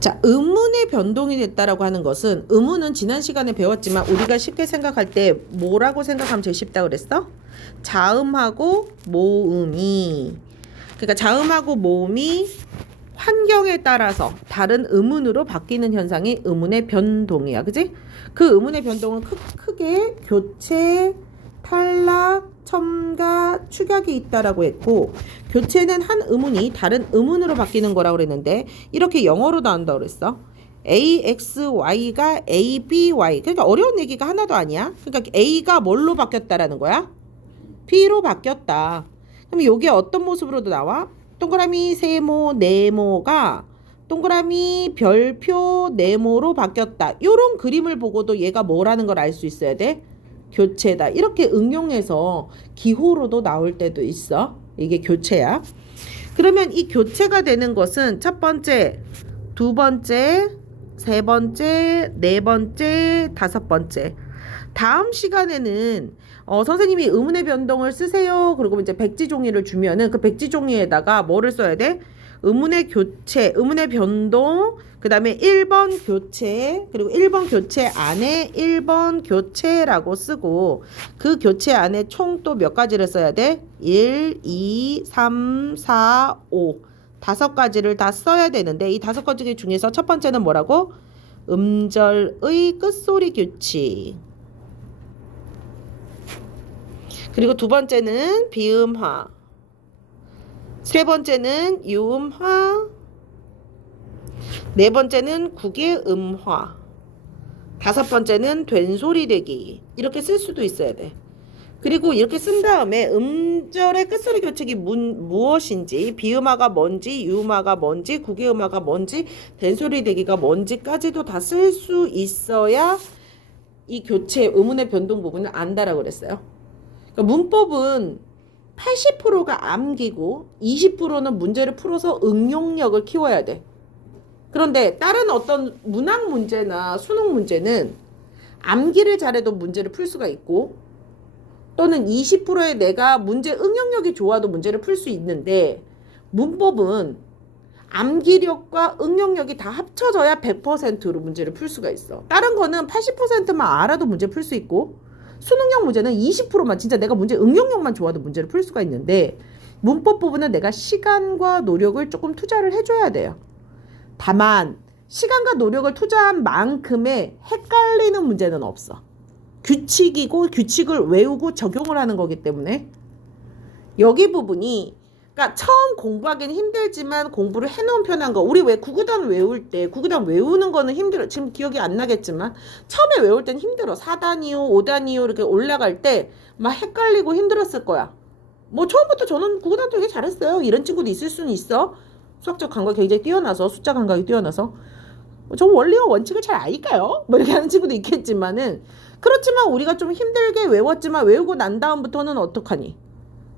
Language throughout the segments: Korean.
자, 의문의 변동이 됐다라고 하는 것은 의문은 지난 시간에 배웠지만 우리가 쉽게 생각할 때 뭐라고 생각하면 제일 쉽다 그랬어? 자음하고 모음이 그러니까 자음하고 모음이 환경에 따라서 다른 의문으로 바뀌는 현상이 의문의 변동이야. 그지? 그 의문의 변동은 크게 교체, 탈락, 첨가, 축약이 있다라고 했고 교체는 한 의문이 다른 의문으로 바뀌는 거라고 그랬는데 이렇게 영어로 나온다고 그랬어. AXY가 ABY 그러니까 어려운 얘기가 하나도 아니야. 그러니까 A가 뭘로 바뀌었다라는 거야? B로 바뀌었다. 그럼 이게 어떤 모습으로도 나와? 동그라미 세모 네모가 동그라미 별표 네모로 바뀌었다. 이런 그림을 보고도 얘가 뭐라는 걸 알 수 있어야 돼. 교체다. 이렇게 응용해서 기호로도 나올 때도 있어. 이게 교체야. 그러면 이 교체가 되는 것은 첫 번째, 두 번째, 세 번째, 네 번째, 다섯 번째. 다음 시간에는 선생님이 의문의 변동을 쓰세요. 그리고 이제 백지 종이를 주면은 그 백지 종이에다가 뭐를 써야 돼? 의문의 교체, 의문의 변동, 그 다음에 1번 교체, 그리고 1번 교체 안에 1번 교체라고 쓰고 그 교체 안에 총 또 몇 가지를 써야 돼? 1, 2, 3, 4, 5 다섯 가지를 다 써야 되는데 이 다섯 가지 중에서 첫 번째는 뭐라고? 음절의 끝소리 규칙. 그리고 두 번째는 비음화. 세 번째는 유음화. 네 번째는 국의 음화. 다섯 번째는 된소리 되기. 이렇게 쓸 수도 있어야 돼. 그리고 이렇게 쓴 다음에 음절의 끝소리 교칙이 무엇인지, 비음화가 뭔지, 유음화가 뭔지, 국의 음화가 뭔지, 된소리 되기가 뭔지까지도 다 쓸 수 있어야 이 교체, 의문의 변동 부분을 안다라고 그랬어요. 그러니까 문법은 80%가 암기고 20%는 문제를 풀어서 응용력을 키워야 돼. 그런데 다른 어떤 문학 문제나 수능 문제는 암기를 잘해도 문제를 풀 수가 있고 또는 20%의 내가 문제 응용력이 좋아도 문제를 풀 수 있는데 문법은 암기력과 응용력이 다 합쳐져야 100%로 문제를 풀 수가 있어. 다른 거는 80%만 알아도 문제 풀 수 있고 수능형 문제는 20%만 진짜 내가 문제 응용력만 좋아도 문제를 풀 수가 있는데 문법 부분은 내가 시간과 노력을 조금 투자를 해줘야 돼요. 다만 시간과 노력을 투자한 만큼의 헷갈리는 문제는 없어. 규칙이고 규칙을 외우고 적용을 하는 거기 때문에 여기 부분이 그러니까 처음 공부하기는 힘들지만 공부를 해놓은 편한 거. 우리 왜 구구단 외울 때 구구단 외우는 거는 힘들어. 지금 기억이 안 나겠지만 처음에 외울 땐 힘들어. 4단이요 5단이요 이렇게 올라갈 때 막 헷갈리고 힘들었을 거야. 뭐 처음부터 저는 구구단 되게 잘했어요. 이런 친구도 있을 수는 있어. 수학적 감각이 굉장히 뛰어나서 숫자 감각이 뛰어나서 저 원리와 원칙을 잘 아니까요? 뭐 이렇게 하는 친구도 있겠지만은 그렇지만 우리가 좀 힘들게 외웠지만 외우고 난 다음부터는 어떡하니?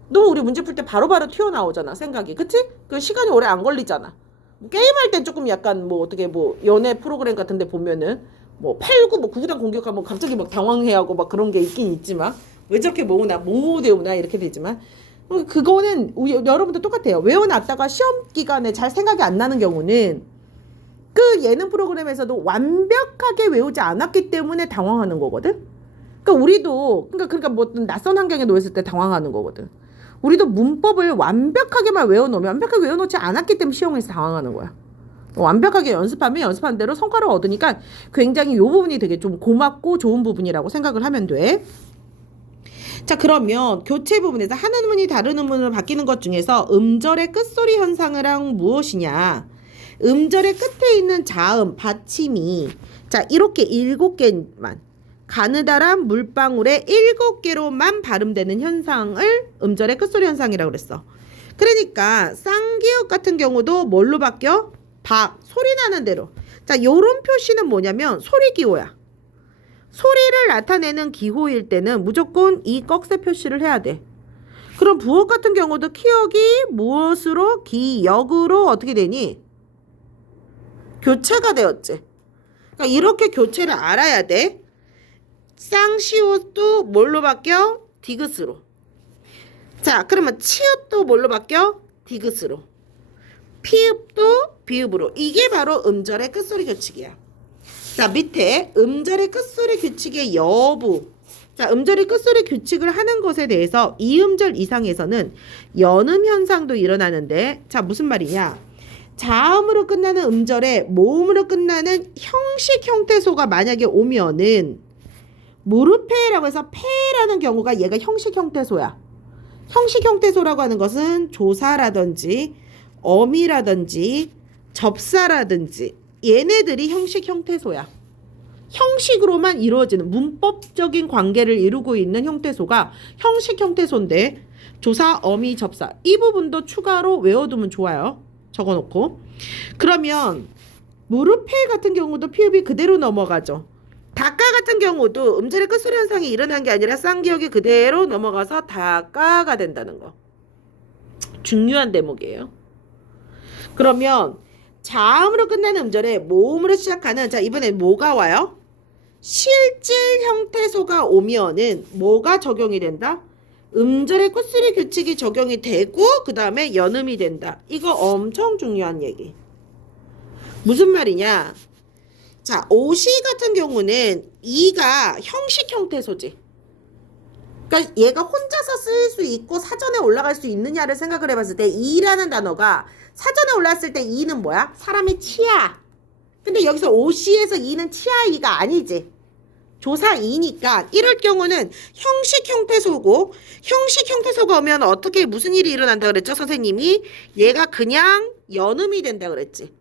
너 우리 문제 풀 때 바로바로 튀어나오잖아 생각이. 그치? 그 시간이 오래 안 걸리잖아. 게임할 땐 조금 약간 뭐 어떻게 뭐 연애 프로그램 같은 데 보면은 뭐 8, 9, 뭐 구구단 공격하면 갑자기 막 당황해하고 막 그런 게 있긴 있지만 왜 저렇게 모으나 못 외우나 이렇게 되지만 그거는 여러분도 똑같아요. 외워놨다가 시험 기간에 잘 생각이 안 나는 경우는 그 예능 프로그램에서도 완벽하게 외우지 않았기 때문에 당황하는 거거든. 그러니까 우리도 그러니까 뭐 낯선 환경에 놓였을 때 당황하는 거거든. 우리도 문법을 완벽하게만 외워놓으면 완벽하게 외워놓지 않았기 때문에 시험에서 당황하는 거야. 완벽하게 연습하면 연습한 대로 성과를 얻으니까 굉장히 이 부분이 되게 좀 고맙고 좋은 부분이라고 생각을 하면 돼. 자, 그러면 교체 부분에서 한 음문이 다른 음문으로 바뀌는 것 중에서 음절의 끝소리 현상이랑 무엇이냐? 음절의 끝에 있는 자음, 받침이 자 이렇게 7개만 가느다란 물방울에 7개로만 발음되는 현상을 음절의 끝소리 현상이라고 그랬어. 그러니까 쌍기역 같은 경우도 뭘로 바뀌어? 소리 나는 대로. 자, 요런 표시는 뭐냐면 소리 기호야. 소리를 나타내는 기호일 때는 무조건 이 꺽쇠 표시를 해야 돼. 그럼 부호 같은 경우도 기역이 무엇으로? 기역으로 어떻게 되니? 교체가 되었지. 그러니까 이렇게 교체를 알아야 돼. 쌍시옷도 뭘로 바뀌어? 디귿으로. 자, 그러면 치읓도 뭘로 바뀌어? 디귿으로. 피읍도 비읍으로. 이게 바로 음절의 끝소리 규칙이야. 자, 밑에 음절의 끝소리 규칙의 여부. 자, 음절의 끝소리 규칙을 하는 것에 대해서 이음절 이상에서는 연음 현상도 일어나는데, 자, 무슨 말이냐? 자음으로 끝나는 음절에 모음으로 끝나는 형식 형태소가 만약에 오면은 무르페라고 해서 페라는 경우가 얘가 형식 형태소야. 형식 형태소라고 하는 것은 조사라든지 어미라든지 접사라든지 얘네들이 형식 형태소야. 형식으로만 이루어지는 문법적인 관계를 이루고 있는 형태소가 형식 형태소인데 조사, 어미, 접사 이 부분도 추가로 외워두면 좋아요. 적어놓고. 그러면 무르페 같은 경우도 피읍이 그대로 넘어가죠. 다까 같은 경우도 음절의 끝소리 현상이 일어난 게 아니라 쌍기역이 그대로 넘어가서 다까가 된다는 거. 중요한 대목이에요. 그러면 자음으로 끝나는 음절에 모음으로 시작하는, 자, 이번에 뭐가 와요? 실질 형태소가 오면은 뭐가 적용이 된다? 음절의 끝소리 규칙이 적용이 되고 그 다음에 연음이 된다. 이거 엄청 중요한 얘기. 무슨 말이냐? 자, 오시 같은 경우는 이가 형식 형태소지. 그러니까 얘가 혼자서 쓸 수 있고 사전에 올라갈 수 있느냐를 생각을 해봤을 때 이라는 단어가 사전에 올랐을 때 이는 뭐야? 사람의 치아. 근데 여기서 오시에서 이는 치아 이가 아니지. 조사 이니까 이럴 경우는 형식 형태소고, 형식 형태소가 오면 어떻게 무슨 일이 일어난다 그랬죠? 선생님이 얘가 그냥 연음이 된다 그랬지.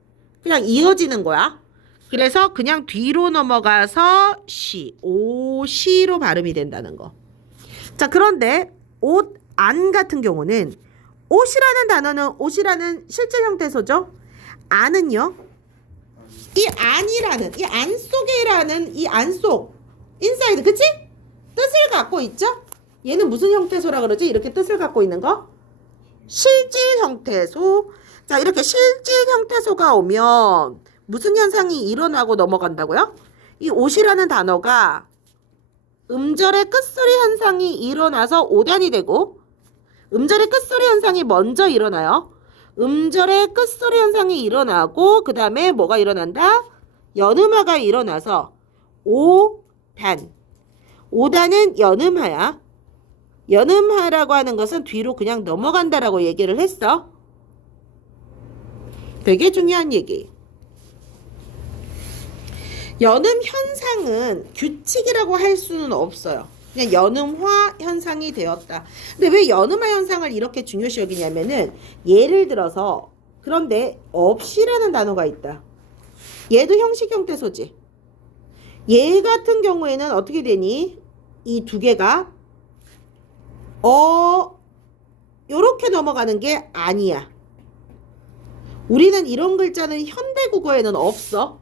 그냥 이어지는 거야. 그래서 그냥 뒤로 넘어가서 시, 오시로 발음이 된다는 거. 자, 그런데 옷 안 같은 경우는 옷이라는 단어는 옷이라는 실질 형태소죠. 안은요. 이 안이라는 이 안 속에라는 이 안 속 인사이드 그치? 뜻을 갖고 있죠? 얘는 무슨 형태소라 그러지? 이렇게 뜻을 갖고 있는 거? 실질 형태소. 자, 이렇게 실질 형태소가 오면 무슨 현상이 일어나고 넘어간다고요? 이 옷이라는 단어가 음절의 끝소리 현상이 일어나서 오단이 되고 음절의 끝소리 현상이 먼저 일어나요. 음절의 끝소리 현상이 일어나고 그 다음에 뭐가 일어난다? 연음하가 일어나서 오단. 오단은 연음하야. 연음하라고 하는 것은 뒤로 그냥 넘어간다라고 얘기를 했어. 되게 중요한 얘기. 연음 현상은 규칙이라고 할 수는 없어요. 그냥 연음화 현상이 되었다. 근데 왜 연음화 현상을 이렇게 중요시 여기냐면은 예를 들어서 그런데 없이라는 단어가 있다. 얘도 형식 형태소지. 얘 같은 경우에는 어떻게 되니? 이 두 개가 요렇게 넘어가는 게 아니야. 우리는 이런 글자는 현대국어에는 없어.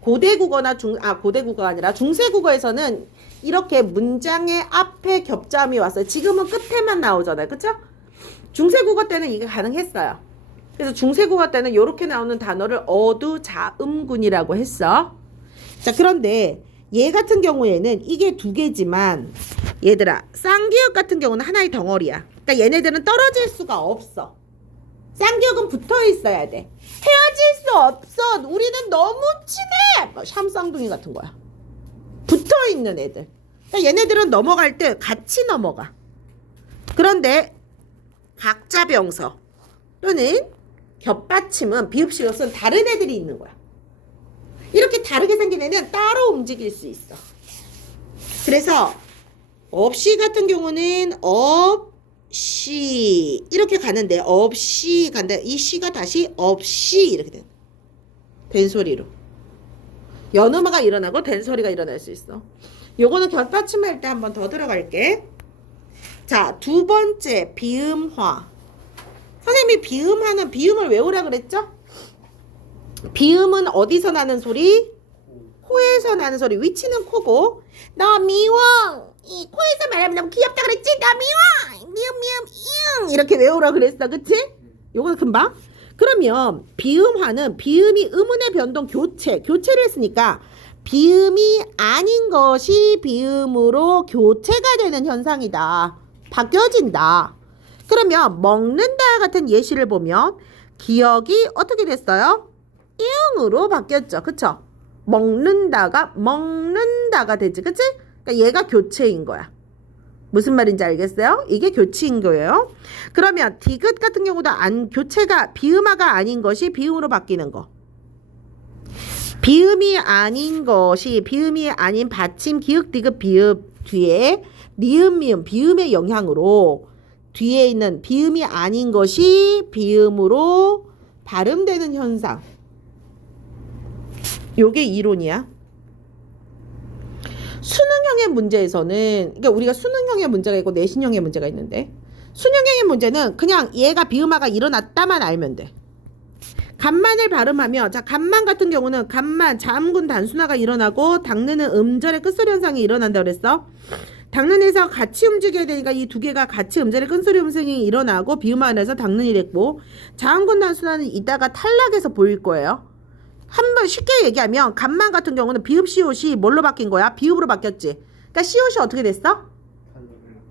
고대국어나 고대국어가 아니라 중세국어에서는 이렇게 문장의 앞에 겹자음이 왔어요. 지금은 끝에만 나오잖아요. 그쵸? 중세국어 때는 이게 가능했어요. 그래서 중세국어 때는 이렇게 나오는 단어를 어두자음군이라고 했어. 자, 그런데 얘 같은 경우에는 이게 두 개지만 얘들아, 쌍기역 같은 경우는 하나의 덩어리야. 그러니까 얘네들은 떨어질 수가 없어. 쌍기역은 붙어 있어야 돼. 헤어질 수 없어. 우리는 너무 친해. 샴쌍둥이 같은 거야. 붙어 있는 애들. 그러니까 얘네들은 넘어갈 때 같이 넘어가. 그런데 각자 병서 또는 겹받침은 비읍식을 쓴 다른 애들이 있는 거야. 이렇게 다르게 생긴 애는 따로 움직일 수 있어. 그래서 없이 같은 경우는 없시 이렇게 가는데 없이 간다. 이 시가 다시 없이 이렇게 된 된소리로 연음화가 일어나고 된소리가 일어날 수 있어. 요거는 겹받침할 때 한 번 더 들어갈게. 자, 두 번째 비음화. 선생님이 비음하는 비음을 외우라 그랬죠? 비음은 어디서 나는 소리? 코에서 나는 소리. 위치는 코고. 너 미워. 이 코에서 말하면 너무 귀엽다 그랬지? 너 미워. 미음 이렇게 외우라 그랬어. 그치? 요거는 금방. 그러면 비음화는 비음이 음운의 변동 교체를 했으니까 비음이 아닌 것이 비음으로 교체가 되는 현상이다. 바뀌어진다. 그러면 먹는다 같은 예시를 보면 기억이 어떻게 됐어요? 이응으로 바뀌었죠. 그쵸? 먹는다가 되지. 그치? 그러니까 얘가 교체인 거야. 무슨 말인지 알겠어요? 이게 교체인 거예요. 그러면 디귿 같은 경우도 교체가 비음화가 아닌 것이 비음으로 바뀌는 거. 비음이 아닌 받침 기역 디귿 비읍 뒤에 니은 미음 비음의 영향으로 뒤에 있는 비음이 아닌 것이 비음으로 발음되는 현상. 요게 이론이야. 수능형의 문제에서는, 그러니까 우리가 수능형의 문제가 있고 내신형의 문제가 있는데, 수능형의 문제는 그냥 얘가 비음화가 일어났다만 알면 돼. 간만을 발음하면, 자, 간만 같은 경우는 간만, 자음군 단순화가 일어나고 닦는 음절의 끝소리 현상이 일어난다고 그랬어. 닦는에서 같이 움직여야 되니까 이 두 개가 같이 음절의 끝소리 음성이 일어나고 비음화 안에서 닦는이 됐고, 자음군 단순화는 이따가 탈락해서 보일 거예요. 한번 쉽게 얘기하면 간만 같은 경우는 비읍 시옷이 뭘로 바뀐 거야? 비읍으로 바뀌었지. 그러니까 시옷이 어떻게 됐어?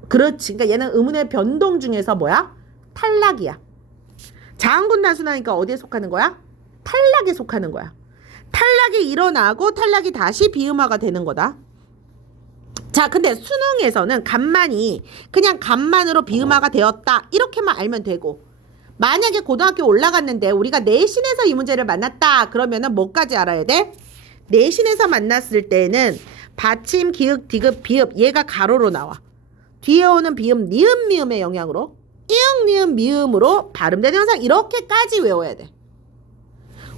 그렇지. 그러니까 얘는 음운의 변동 중에서 뭐야? 탈락이야. 자음군 단순하니까 어디에 속하는 거야? 탈락에 속하는 거야. 탈락이 일어나고 탈락이 다시 비음화가 되는 거다. 자, 근데 수능에서는 간만이 그냥 간만으로 비음화가 되었다 이렇게만 알면 되고, 만약에 고등학교 올라갔는데 우리가 내신에서 이 문제를 만났다 그러면은 뭐까지 알아야 돼? 내신에서 만났을 때는 받침, 기역, 디귿, 비읍 얘가 가로로 나와. 뒤에 오는 비음, 니은, 미음의 영향으로 이응, 니은, 미음으로 발음되는 현상 이렇게까지 외워야 돼.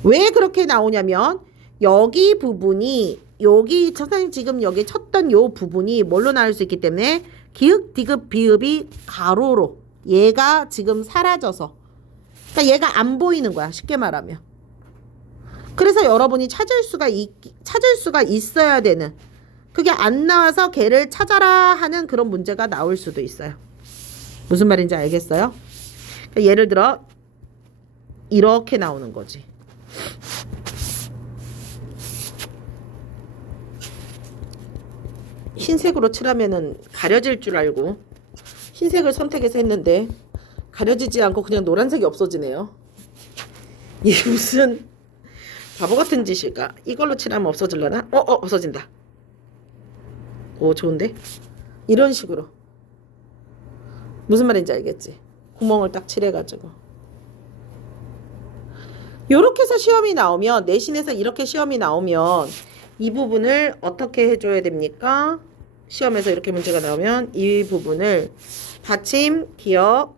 왜 그렇게 나오냐면 여기 부분이 여기 선생님 지금 여기 쳤던 요 부분이 뭘로 나올 수 있기 때문에 기역, 디귿, 비읍이 가로로 얘가 지금 사라져서, 그러니까 얘가 안 보이는 거야. 쉽게 말하면. 그래서 여러분이 찾을 수가 있어야 되는, 그게 안 나와서 걔를 찾아라 하는 그런 문제가 나올 수도 있어요. 무슨 말인지 알겠어요? 그러니까 예를 들어 이렇게 나오는 거지. 흰색으로 칠하면은 가려질 줄 알고 흰색을 선택해서 했는데 가려지지 않고 그냥 노란색이 없어지네요. 이게 무슨 바보 같은 짓일까? 이걸로 칠하면 없어질려나? 없어진다. 오, 좋은데? 이런 식으로. 무슨 말인지 알겠지? 구멍을 딱 칠해가지고. 요렇게 해서 시험이 나오면, 내신에서 이렇게 시험이 나오면 이 부분을 어떻게 해줘야 됩니까? 시험에서 이렇게 문제가 나오면 이 부분을 받침, 기역,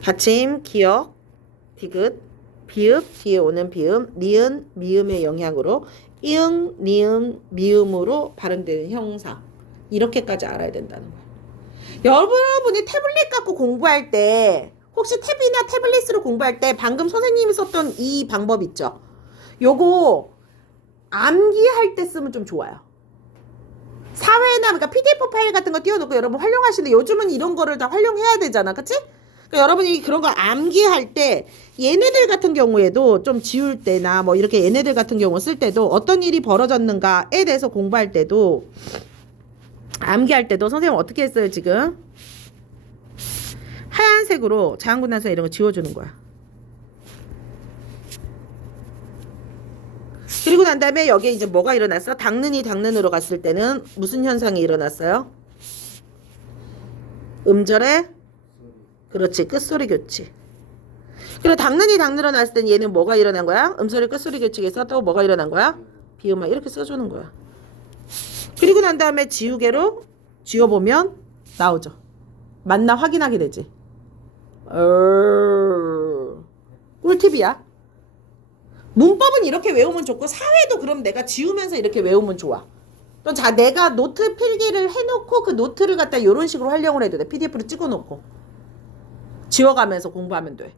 받침, 기역, 디귿, 비읍, 뒤에 오는 비음, 니은, 미음의 영향으로 이응, 니은, 미음으로 발음되는 형상. 이렇게까지 알아야 된다는 거예요. 여러분이 태블릿 갖고 공부할 때, 혹시 탭이나 태블릿으로 공부할 때 방금 선생님이 썼던 이 방법 있죠? 요거 암기할 때 쓰면 좀 좋아요. 사회나 그러니까 PDF 파일 같은 거 띄워놓고 여러분 활용하시는데 요즘은 이런 거를 다 활용해야 되잖아. 그치? 그러니까 여러분이 그런 거 암기할 때 얘네들 같은 경우에도 좀 지울 때나 뭐 이렇게 얘네들 같은 경우 쓸 때도 어떤 일이 벌어졌는가에 대해서 공부할 때도, 암기할 때도 선생님 어떻게 했어요 지금? 하얀색으로 자음군 단순화 이런 거 지워주는 거야. 그리고 난 다음에 여기에 이제 뭐가 일어났어? 닦는이 닦는으로 갔을 때는 무슨 현상이 일어났어요? 음절에, 그렇지, 끝소리 교치. 그리고 닦는이 닦는으로 났을 때는 얘는 뭐가 일어난 거야? 음소리 끝소리 교치에서 또 뭐가 일어난 거야? 비음화 이렇게 써주는 거야. 그리고 난 다음에 지우개로 지워보면 나오죠. 맞나 확인하게 되지. 꿀팁이야. 문법은 이렇게 외우면 좋고 사회도 그럼 내가 지우면서 이렇게 외우면 좋아. 또 자, 내가 노트 필기를 해놓고 그 노트를 갖다 이런 식으로 활용을 해도 돼. PDF로 찍어놓고 지워가면서 공부하면 돼.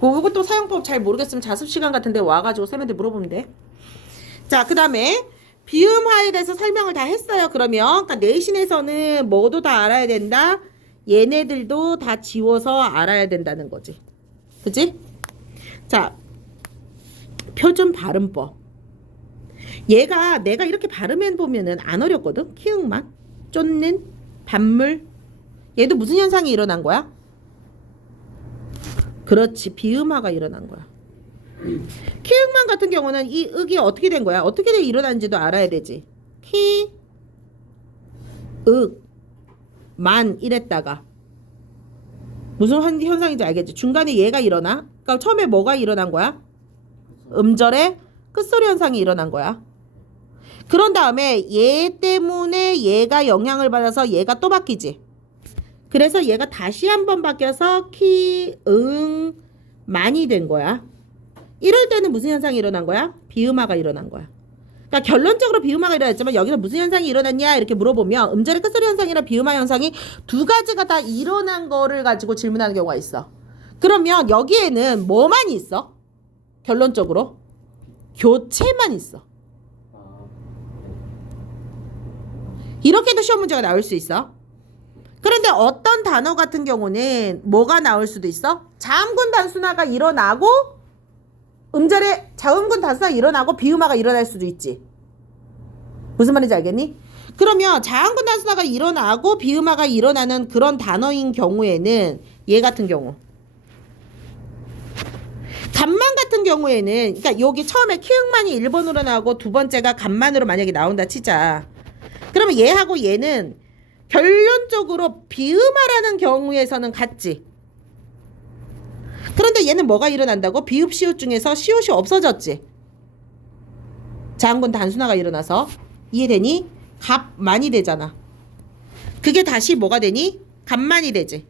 그것도 사용법 잘 모르겠으면 자습시간 같은 데 와가지고 쌤한테 물어보면 돼. 자, 그 다음에 비음화에 대해서 설명을 다 했어요. 그러면 그러니까 내신에서는 뭐도 다 알아야 된다. 얘네들도 다 지워서 알아야 된다는 거지. 그치? 자, 표준 발음법. 얘가 내가 이렇게 발음해 보면은 안 어렵거든. 키읔만, 쫓는, 반물, 얘도 무슨 현상이 일어난 거야? 그렇지. 비음화가 일어난 거야. 키읔만 같은 경우는 이 윽이 어떻게 된 거야? 어떻게 일어난지도 알아야 되지. 키, 윽, 만 이랬다가 무슨 현상인지 알겠지? 중간에 얘가 일어나? 그러니까 처음에 뭐가 일어난 거야? 음절에 끝소리 현상이 일어난 거야. 그런 다음에 얘 때문에 얘가 영향을 받아서 얘가 또 바뀌지. 그래서 얘가 다시 한번 바뀌어서 키, 응, 만이 된 거야. 이럴 때는 무슨 현상이 일어난 거야? 비음화가 일어난 거야. 그러니까 결론적으로 비음화가 일어났지만 여기서 무슨 현상이 일어났냐 이렇게 물어보면 음절의 끝소리 현상이나 비음화 현상이 두 가지가 다 일어난 거를 가지고 질문하는 경우가 있어. 그러면 여기에는 뭐만 있어? 결론적으로 교체만 있어. 이렇게도 시험 문제가 나올 수 있어. 그런데 어떤 단어 같은 경우는 뭐가 나올 수도 있어? 자음군 단순화가 일어나고 음절에 자음군 단순화가 일어나고 비음화가 일어날 수도 있지. 무슨 말인지 알겠니? 그러면 자음군 단순화가 일어나고 비음화가 일어나는 그런 단어인 경우에는 얘 같은 경우 간만 같은 경우에는 그러니까 여기 처음에 키읔만이 1번으로 나오고 두 번째가 간만으로 만약에 나온다 치자. 그러면 얘하고 얘는 결론적으로 비음화라는 경우에서는 같지. 그런데 얘는 뭐가 일어난다고? 비읍 시옷 중에서 시옷이 없어졌지. 자음군 단순화가 일어나서 이해되니? 갑만이 되잖아. 그게 다시 뭐가 되니? 간만이 되지.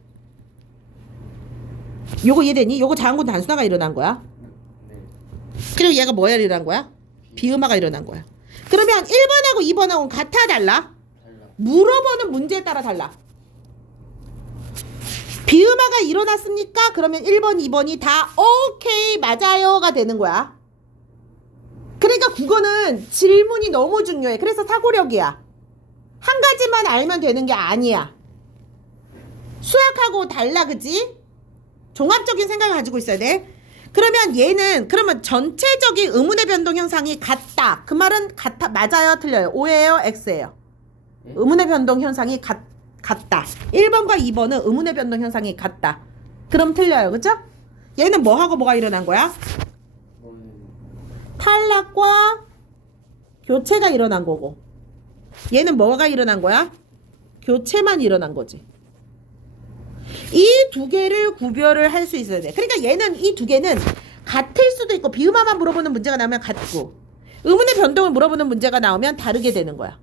요거 이해되니? 요거 자음군 단순화가 일어난 거야. 그리고 얘가 뭐야 일어난 거야? 비음화가 일어난 거야. 그러면 1번하고 2번하고는 같아 달라? 물어보는 문제에 따라 달라. 비음화가 일어났습니까? 그러면 1번, 2번이 다 오케이 맞아요가 되는 거야. 그러니까 국어는 질문이 너무 중요해. 그래서 사고력이야. 한 가지만 알면 되는 게 아니야. 수학하고 달라, 그지? 종합적인 생각을 가지고 있어야 돼. 그러면 얘는 그러면 전체적인 의문의 변동 현상이 같다. 그 말은 같아 맞아요, 틀려요? O예요, X예요? 의문의 변동 현상이 같다. 1번과 2번은 의문의 변동 현상이 같다. 그럼 틀려요, 그죠? 얘는 뭐하고 뭐가 일어난 거야? 탈락과 교체가 일어난 거고, 얘는 뭐가 일어난 거야? 교체만 일어난 거지. 이 두 개를 구별을 할 수 있어야 돼. 그러니까 얘는 이 두 개는 같을 수도 있고 비음화만 물어보는 문제가 나오면 같고 의문의 변동을 물어보는 문제가 나오면 다르게 되는 거야.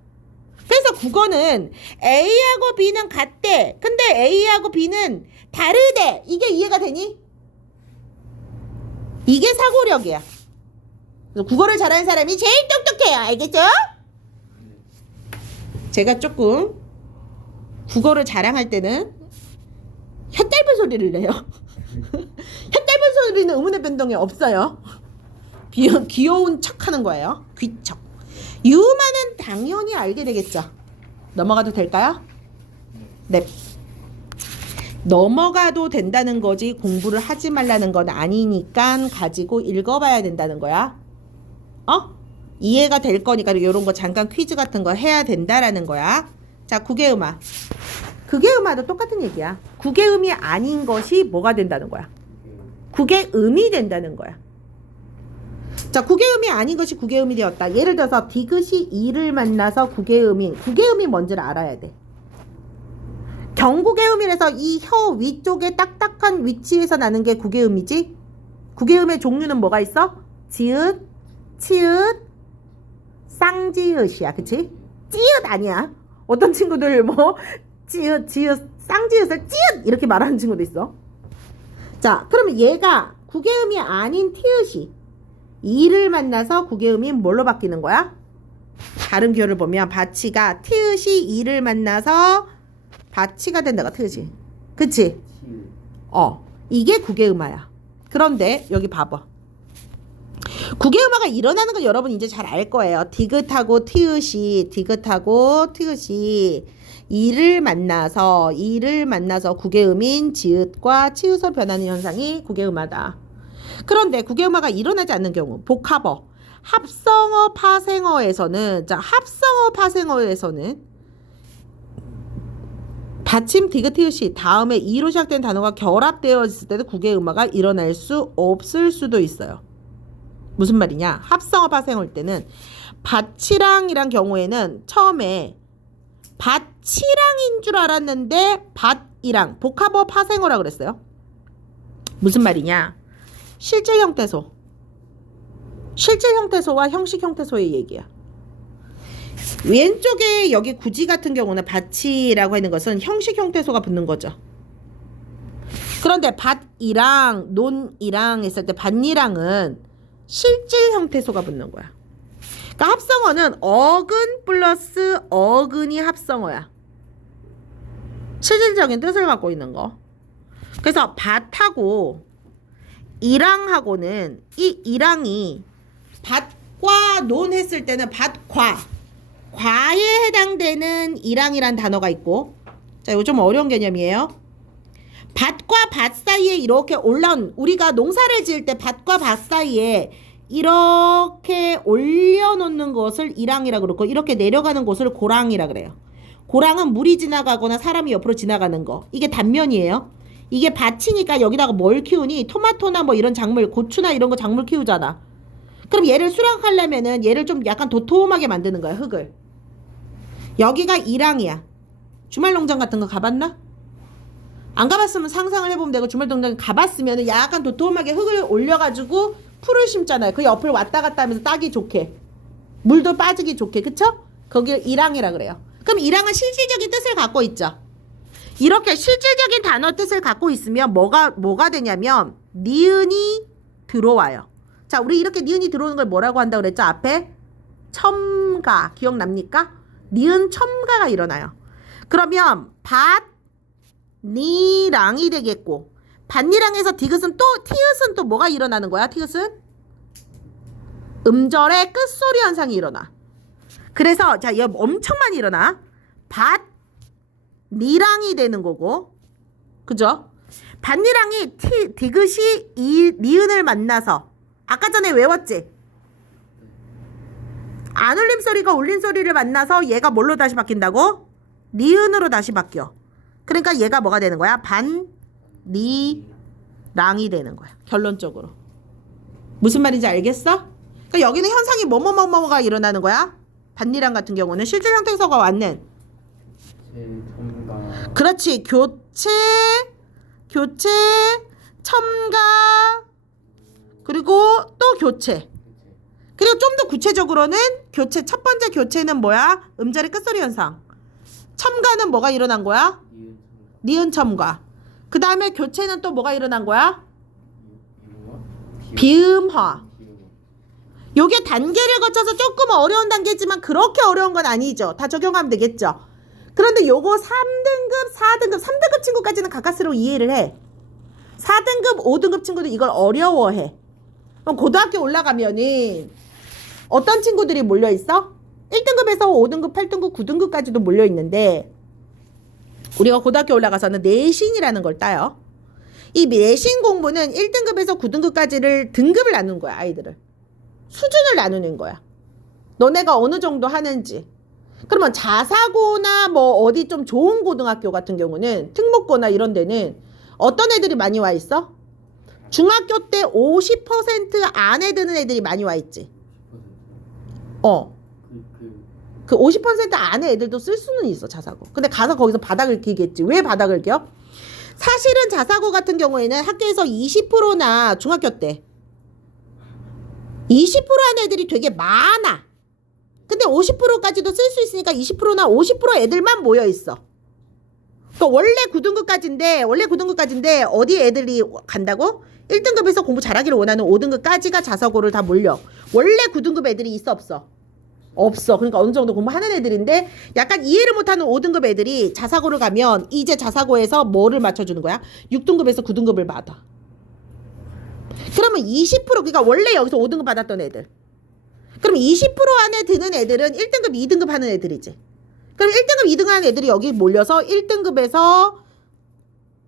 그래서 국어는 A하고 B는 같대. 근데 A하고 B는 다르대. 이게 이해가 되니? 이게 사고력이야. 그래서 국어를 잘하는 사람이 제일 똑똑해요. 알겠죠? 제가 조금 국어를 자랑할 때는 혀 짧은 소리를 내요. 혀 짧은 소리는 의문의 변동이 없어요. 귀여운 척하는 거예요. 귀척. 유만은 당연히 알게 되겠죠. 넘어가도 될까요? 네. 넘어가도 된다는 거지 공부를 하지 말라는 건 아니니까 가지고 읽어봐야 된다는 거야. 이해가 될 거니까 이런 거 잠깐 퀴즈 같은 거 해야 된다라는 거야. 자, 국외음화. 국외음화도 똑같은 얘기야. 국외음이 아닌 것이 뭐가 된다는 거야? 국외음이 된다는 거야. 자, 국외음이 아닌 것이 국외음이 되었다. 예를 들어서 디귿이 이를 만나서 국외음이 뭔지를 알아야 돼. 경국외음이라서 이 혀 위쪽에 딱딱한 위치에서 나는 게 국외음이지. 국외음의 종류는 뭐가 있어? 지읒, 치읒, 쌍지읒이야. 그치? 찌읒 아니야. 어떤 친구들 뭐 찌읒, 쌍지읒을 찌읒 이렇게 말하는 친구도 있어. 자, 그러면 얘가 국외음이 아닌 티읒이 이를 만나서 국외음이 뭘로 바뀌는 거야? 다른 기호를 보면 바치가 티읒이 이를 만나서 바치가 된다가 티읒이. 그치? 이게 국외음화야. 그런데 여기 봐봐. 국외음화가 일어나는 걸 여러분 이제 잘 알 거예요. 디귿하고 티읒이 이를 만나서 국외음인 지읒과 치읒으로 변하는 현상이 국외음화다. 그런데 국외음화가 일어나지 않는 경우 복합어, 합성어, 파생어에서는 받침 디귿티읕이 다음에 이로 시작된 단어가 결합되어 있을 때도 국의 음화가 일어날 수 없을 수도 있어요. 무슨 말이냐? 합성어 파생할 때는 밭이랑이란 경우에는 처음에 밭이랑인 줄 알았는데 밭이랑 복합어 파생어라 그랬어요. 무슨 말이냐? 실질 형태소. 실질 형태소와 형식 형태소의 얘기야. 왼쪽에 여기 구지 같은 경우는 밭이라고 하는 것은 형식 형태소가 붙는 거죠. 그런데 밭이랑 논이랑 했을 때 밭이랑은 실질 형태소가 붙는 거야. 그러니까 합성어는 어근 플러스 어근이 합성어야. 실질적인 뜻을 갖고 있는 거. 그래서 밭하고 이랑하고는 이 이랑이 밭과 논 했을 때는 밭과 과에 해당되는 이랑이란 단어가 있고, 자, 이거 좀 어려운 개념이에요. 밭과 밭 사이에 이렇게 올라온, 우리가 농사를 지을 때 밭과 밭 사이에 이렇게 올려놓는 것을 이랑이라 그러고, 이렇게 내려가는 곳을 고랑이라 그래요. 고랑은 물이 지나가거나 사람이 옆으로 지나가는 거. 이게 단면이에요. 이게 밭이니까 여기다가 뭘 키우니? 토마토나 뭐 이런 작물, 고추나 이런 거 작물 키우잖아. 그럼 얘를 수확하려면은 얘를 좀 약간 도톰하게 만드는 거야, 흙을. 여기가 이랑이야. 주말농장 같은 거 가봤나? 안 가봤으면 상상을 해보면 되고, 주말농장 가봤으면 약간 도톰하게 흙을 올려가지고 풀을 심잖아요. 그 옆을 왔다 갔다 하면서 따기 좋게, 물도 빠지기 좋게, 그쵸? 거기를 이랑이라 그래요. 그럼 이랑은 실질적인 뜻을 갖고 있죠. 이렇게 실질적인 단어 뜻을 갖고 있으면 뭐가 되냐면 니은이 들어와요. 자, 우리 이렇게 니은이 들어오는 걸 뭐라고 한다고 그랬죠? 앞에 첨가 기억납니까? 니은 첨가가 일어나요. 그러면 밭니랑이 되겠고, 밭니랑에서 디귿은 또 티읕은 또 뭐가 일어나는 거야? 티읕은 음절의 끝소리 현상이 일어나. 그래서 자, 이거 엄청 많이 일어나. 밭니랑이 되는 거고, 그죠? 밭니랑이 디귿이 이 니은을 만나서, 아까 전에 외웠지? 안 울림 소리가 울림 소리를 만나서 얘가 뭘로 다시 바뀐다고? 니은으로 다시 바뀌어. 그러니까 얘가 뭐가 되는 거야? 밭니랑이 되는 거야. 결론적으로. 무슨 말인지 알겠어? 그러니까 여기는 현상이 뭐뭐뭐뭐가 일어나는 거야? 밭니랑 같은 경우는 실질 형태소가 왔는. 그렇지. 교체, 첨가, 그리고 또 교체. 그리고 좀 더 구체적으로는 교체, 첫 번째 교체는 뭐야? 음절의 끝소리 현상. 첨가는 뭐가 일어난 거야? 니은 첨가. 그 다음에 교체는 또 뭐가 일어난 거야? 비음화. 요게 단계를 거쳐서 조금 어려운 단계지만 그렇게 어려운 건 아니죠. 다 적용하면 되겠죠. 그런데 요거 3등급, 4등급, 3등급 친구까지는 가까스로 이해를 해. 4등급, 5등급 친구들 이걸 어려워해. 그럼 고등학교 올라가면은 어떤 친구들이 몰려있어? 1등급에서 5등급, 8등급, 9등급까지도 몰려있는데, 우리가 고등학교 올라가서는 내신이라는 걸 따요. 이 내신 공부는 1등급에서 9등급까지를 등급을 나누는 거야, 아이들을. 수준을 나누는 거야. 너네가 어느 정도 하는지. 그러면 자사고나 뭐 어디 좀 좋은 고등학교 같은 경우는, 특목고나 이런 데는 어떤 애들이 많이 와 있어? 중학교 때 50% 안에 드는 애들이 많이 와 있지. 그 50% 안에 애들도 쓸 수는 있어, 자사고. 근데 가서 거기서 바닥을 끼겠지. 왜 바닥을 껴? 사실은 자사고 같은 경우에는 학교에서 20%나 중학교 때 20% 하는 애들이 되게 많아. 근데 50%까지도 쓸 수 있으니까 20%나 50% 애들만 모여 있어. 그러니까 원래 9등급까지인데 어디 애들이 간다고? 1등급에서 공부 잘하기를 원하는 5등급까지가 자사고를 다 몰려. 원래 9등급 애들이 있어, 없어? 없어. 그러니까 어느 정도 공부하는 애들인데 약간 이해를 못하는 5등급 애들이 자사고를 가면 이제 자사고에서 뭐를 맞춰주는 거야? 6등급에서 9등급을 받아. 그러면 20%, 그러니까 원래 여기서 5등급 받았던 애들. 그럼 20% 안에 드는 애들은 1등급, 2등급 하는 애들이지. 그럼 1등급, 2등급 하는 애들이 여기 몰려서 1등급에서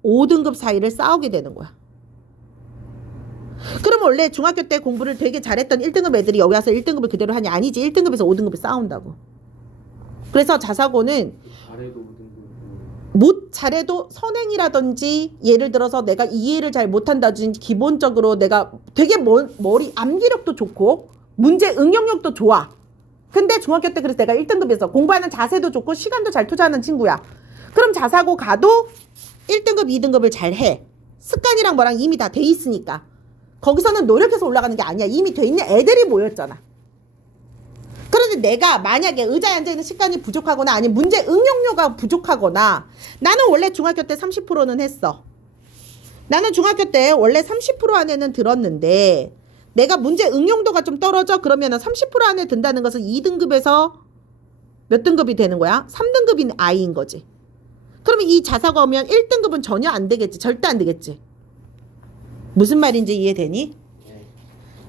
5등급 사이를 싸우게 되는 거야. 그럼 원래 중학교 때 공부를 되게 잘했던 1등급 애들이 여기 와서 1등급을 그대로 하냐? 아니지. 1등급에서 5등급을 싸운다고. 그래서 자사고는 못 잘해도 선행이라든지 예를 들어서 내가 이해를 잘 못한다든지 기본적으로 내가 되게 머리 암기력도 좋고 문제 응용력도 좋아. 근데 중학교 때 그래서 내가 1등급이었어. 공부하는 자세도 좋고 시간도 잘 투자하는 친구야. 그럼 자사고 가도 1등급, 2등급을 잘 해. 습관이랑 뭐랑 이미 다 돼 있으니까. 거기서는 노력해서 올라가는 게 아니야. 이미 돼 있는 애들이 모였잖아. 그런데 내가 만약에 의자에 앉아있는 시간이 부족하거나 아니면 문제 응용료가 부족하거나 나는 원래 중학교 때 30%는 했어. 나는 중학교 때 원래 30% 안에는 들었는데 내가 문제 응용도가 좀 떨어져. 그러면 30% 안에 든다는 것은 2등급에서 몇 등급이 되는 거야? 3등급인 아이인 거지. 그러면 이 자사가 오면 1등급은 전혀 안 되겠지. 절대 안 되겠지. 무슨 말인지 이해되니?